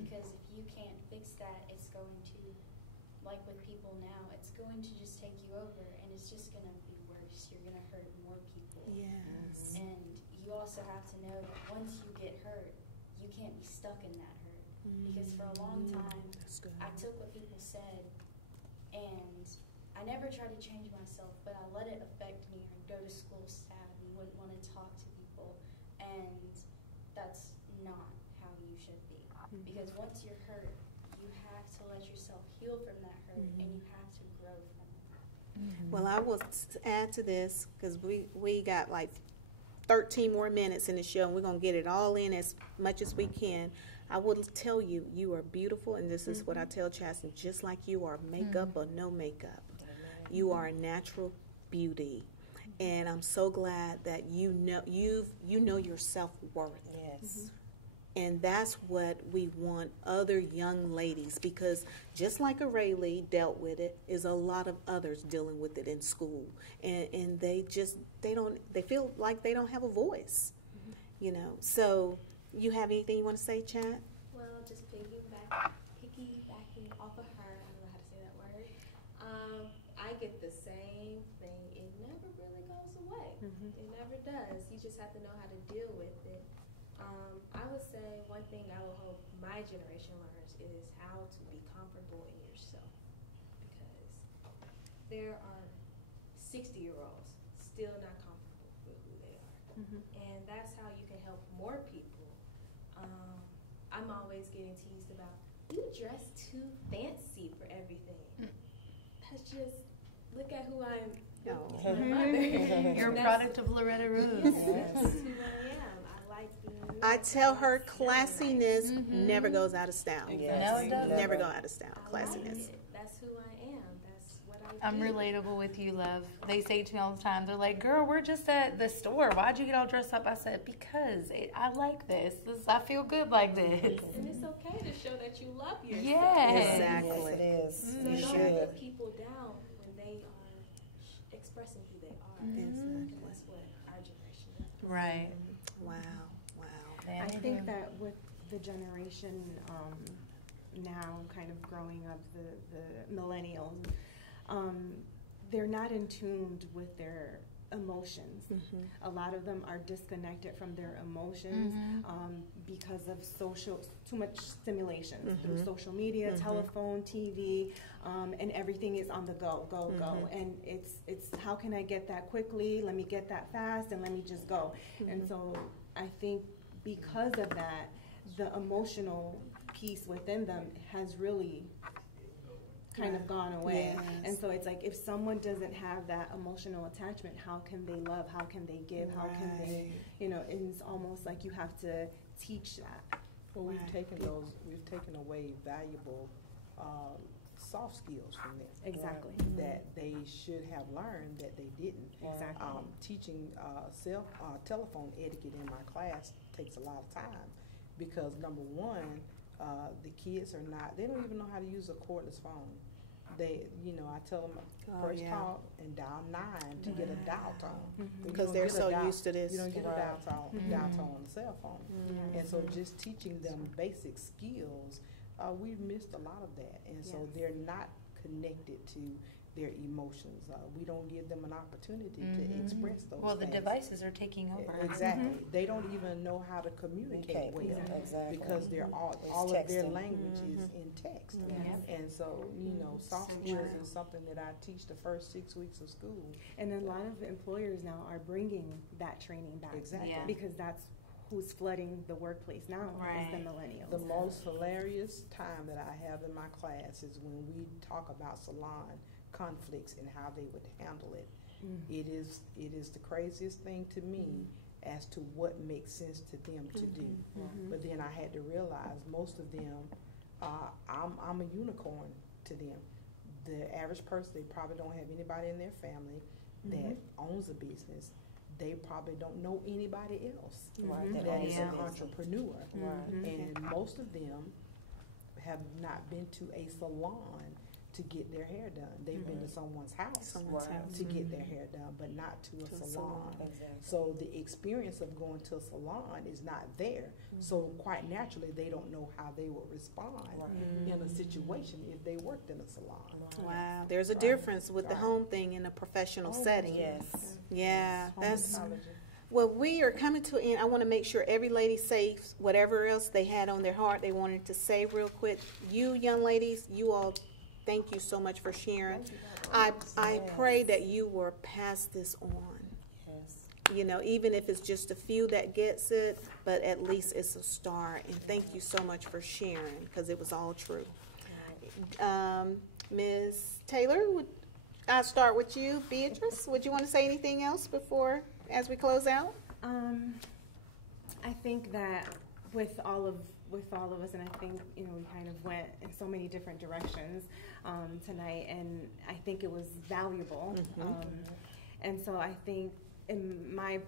Because if you can't fix that, it's going to, like with people now, it's going to just take you over, and it's just going to be worse. You're going to hurt more people. Yes. And you also have to know that once you get hurt, you can't be stuck in that hurt. Because for a long time, I took what people said, and I never tried to change myself, but I let it affect me. I'd go to school sad and wouldn't want to talk to people, and that's not how you should be. Because once you're hurt, you have to let yourself heal from that hurt, and you have to grow from it. Well, I will add to this, because we got like 13 more minutes in the show, and we're going to get it all in as much as we can. I will tell you, you are beautiful, and this is what I tell Chasten, just like you are, makeup or no makeup. You are a natural beauty. And I'm so glad that you know your self-worth. Yes. And that's what we want other young ladies, because just like Araylee dealt with it, is a lot of others dealing with it in school, and they feel like they don't have a voice, you know. So, you have anything you want to say, Chad? Well, just piggybacking off of her, I don't know how to say that word. I get the same thing. It never really goes away. It never does. You just have to know how to deal with it. I would say one thing I would hope my generation learns is how to be comfortable in yourself, because there are 60-year-olds still not comfortable with who they are, and that's how you can help more people. I'm always getting teased about, you dress too fancy for everything. That's just, look at who I am. My mother. You're a product of Loretta Rose. That's who I am. I like being. I tell her classiness never goes out of style. No, it doesn't. Never go out of style. I like Classiness. it. That's who I am. That's what I I'm do. relatable with you, love. They say to me all the time, they're like, girl, we're just at the store. Why'd you get all dressed up? I said, because I like this. I feel good like this. And it's okay to show that you love yourself. Yes. Exactly. Yes, it is. So You don't should. put people down when they are expressing who they are. Exactly. That's what our generation does. Right. Wow. I think that with the generation now kind of growing up, the millennials, they're not in tune with their emotions. A lot of them are disconnected from their emotions because of too much stimulation through social media, telephone, TV, and everything is on the go. And it's how can I get that quickly? Let me get that fast, and let me just go. And so I think because of that, the emotional piece within them has really kind of gone away. And so it's like, if someone doesn't have that emotional attachment, how can they love? How can they give? How can they, it's almost like you have to teach that. Well, we've taken away valuable soft skills from them. Exactly. That they should have learned that they didn't. Exactly. Teaching telephone etiquette in my class takes a lot of time, because number one, the kids they don't even know how to use a cordless phone. I tell them first call and dial 9 to get a dial tone. Because they're so used to this. You don't get a dial tone on the cell phone. And so just teaching them basic skills, we've missed a lot of that. And so they're not connected to their emotions. We don't give them an opportunity to express those Well, the things. devices are taking over. Exactly. They don't even know how to communicate well, Exactly. because they're all of their language is in text. And so, soft skills is something that I teach the first 6 weeks of school. And a lot of employers now are bringing that training back. Exactly. Yeah. Because that's who's flooding the workplace now is the millennials. The most hilarious time that I have in my class is when we talk about salon conflicts and how they would handle it. It is the craziest thing to me as to what makes sense to them to do. But then I had to realize most of them, I'm a unicorn to them. The average person, they probably don't have anybody in their family that owns a business. They probably don't know anybody else that is an entrepreneur. And most of them have not been to a salon to get their hair done. They've been to someone's house to get their hair done, but not to a salon. Exactly. So the experience of going to a salon is not there. So quite naturally, they don't know how they will respond in a situation if they worked in a salon. Wow, there's a difference with the home thing in a professional setting. Yes. Yeah, that's. Psychology. Well, we are coming to an end. I want to make sure every lady saves whatever else they had on their heart they wanted to say real quick. You young ladies, you all, thank you so much for sharing. I pray that you will pass this on. Yes. You know, even if it's just a few that gets it, but at least it's a start. And thank you so much for sharing, because it was all true. Ms. Taylor, I'll start with you. Beatrice, would you want to say anything else as we close out? I think that with all of us, and I think we kind of went in so many different directions tonight, and I think it was valuable. And so I think, in my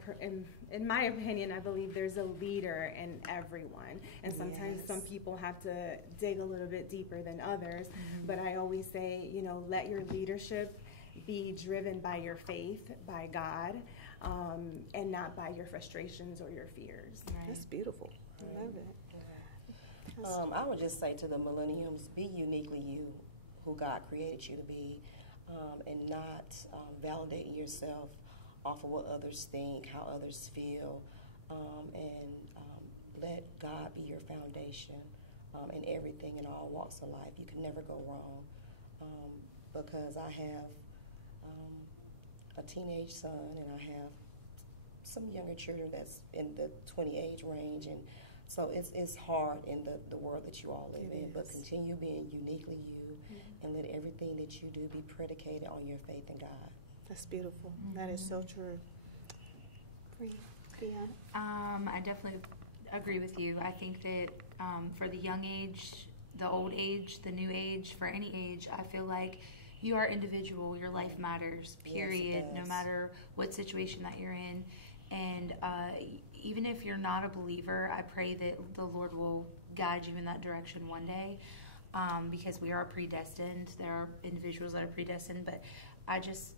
opinion, I believe there's a leader in everyone, and sometimes some people have to dig a little bit deeper than others. But I always say, let your leadership be driven by your faith, by God, and not by your frustrations or your fears. That's beautiful. I love it. I would just say to the millennials, be uniquely you, who God created you to be, and not validating yourself off of what others think, how others feel, and let God be your foundation in everything, in all walks of life. You can never go wrong, because I have a teenage son, and I have some younger children that's in the 20 age range, and so it's hard in the world that you all live in, but continue being uniquely you, and let everything that you do be predicated on your faith in God. That's beautiful. That is so true. Brianna? I definitely agree with you. I think that for the young age, the old age, the new age, for any age, I feel like you are individual. Your life matters, period, no matter what situation that you're in. And even if you're not a believer, I pray that the Lord will guide you in that direction one day, because we are predestined. There are individuals that are predestined, but I just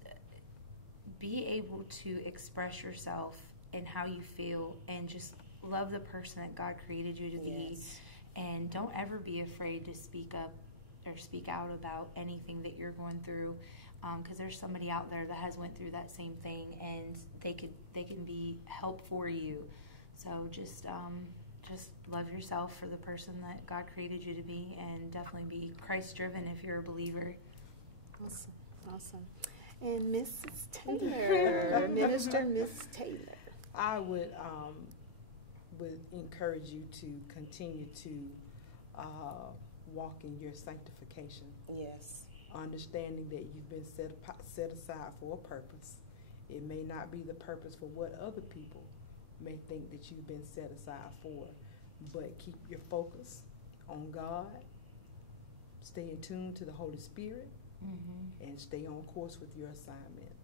be able to express yourself and how you feel, and just love the person that God created you to be. And don't ever be afraid to speak up or speak out about anything that you're going through, because there's somebody out there that has went through that same thing, and they can be help for you. So just love yourself for the person that God created you to be, and definitely be Christ-driven if you're a believer. Awesome. And Mrs. Taylor, Minister Miss Taylor. I would encourage you to continue to walk in your sanctification. Yes. Understanding that you've been set aside for a purpose. It may not be the purpose for what other people may think that you've been set aside for, but keep your focus on God. Stay in tune to the Holy Spirit, and stay on course with your assignment.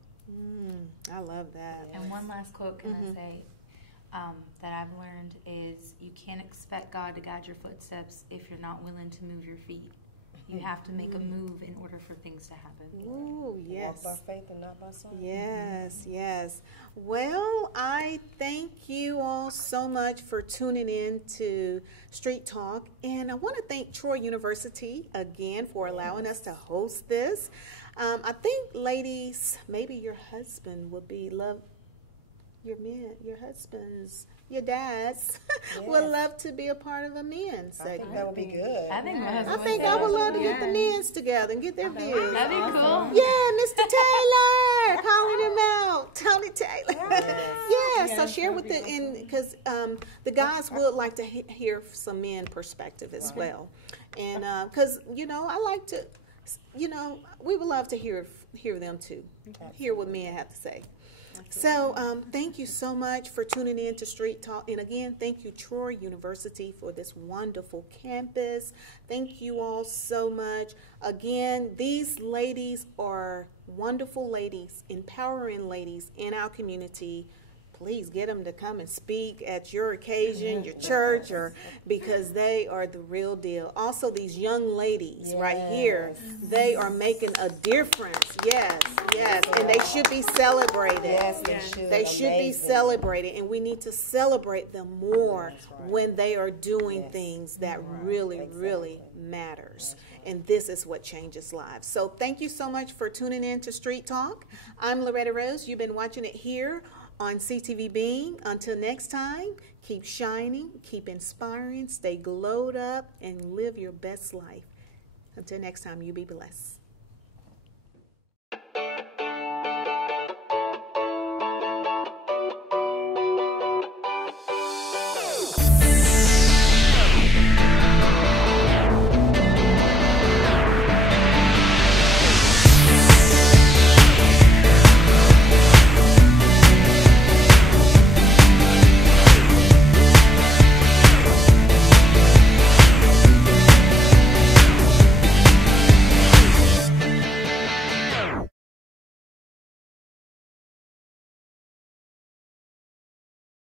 I love that. And one last quote can I say that I've learned is, you can't expect God to guide your footsteps if you're not willing to move your feet. You have to make a move in order for things to happen. Ooh, yes. Walk by faith and not by sight. Yes, yes. Well, I thank you all so much for tuning in to Street Talk. And I want to thank Troy University again for allowing us to host this. I think, ladies, maybe your husband would be your husbands your dads would love to be a part of a men's I think segment. that would be good. I think my I husband think would I would say love to get the Yes. men's together and get their views. that'd be cool. Yeah, Mr. Taylor, calling him out, Tony Taylor. Yeah, so Yes, share that with would the be awesome. because the guys would like to hear some men perspective as well, and because I like to, we would love to hear them too, hear what men have to say. So thank you so much for tuning in to Street Talk. And again, thank you, Troy University, for this wonderful campus. Thank you all so much. Again, these ladies are wonderful ladies, empowering ladies in our community. Please get them to come and speak at your occasion, your church, or because they are the real deal. Also, these young ladies right here, they are making a difference. Yes, yes, and they should be celebrated. Yes, they should. They should be Amazing. celebrated, and we need to celebrate them more That's right. when they are doing Yes. things that Right. really, Exactly. really matters. And this is what changes lives. So thank you so much for tuning in to Street Talk. I'm Loretta Rose. You've been watching it here on CTV Being. Until next time, keep shining, keep inspiring, stay glowed up, and live your best life. Until next time, you be blessed.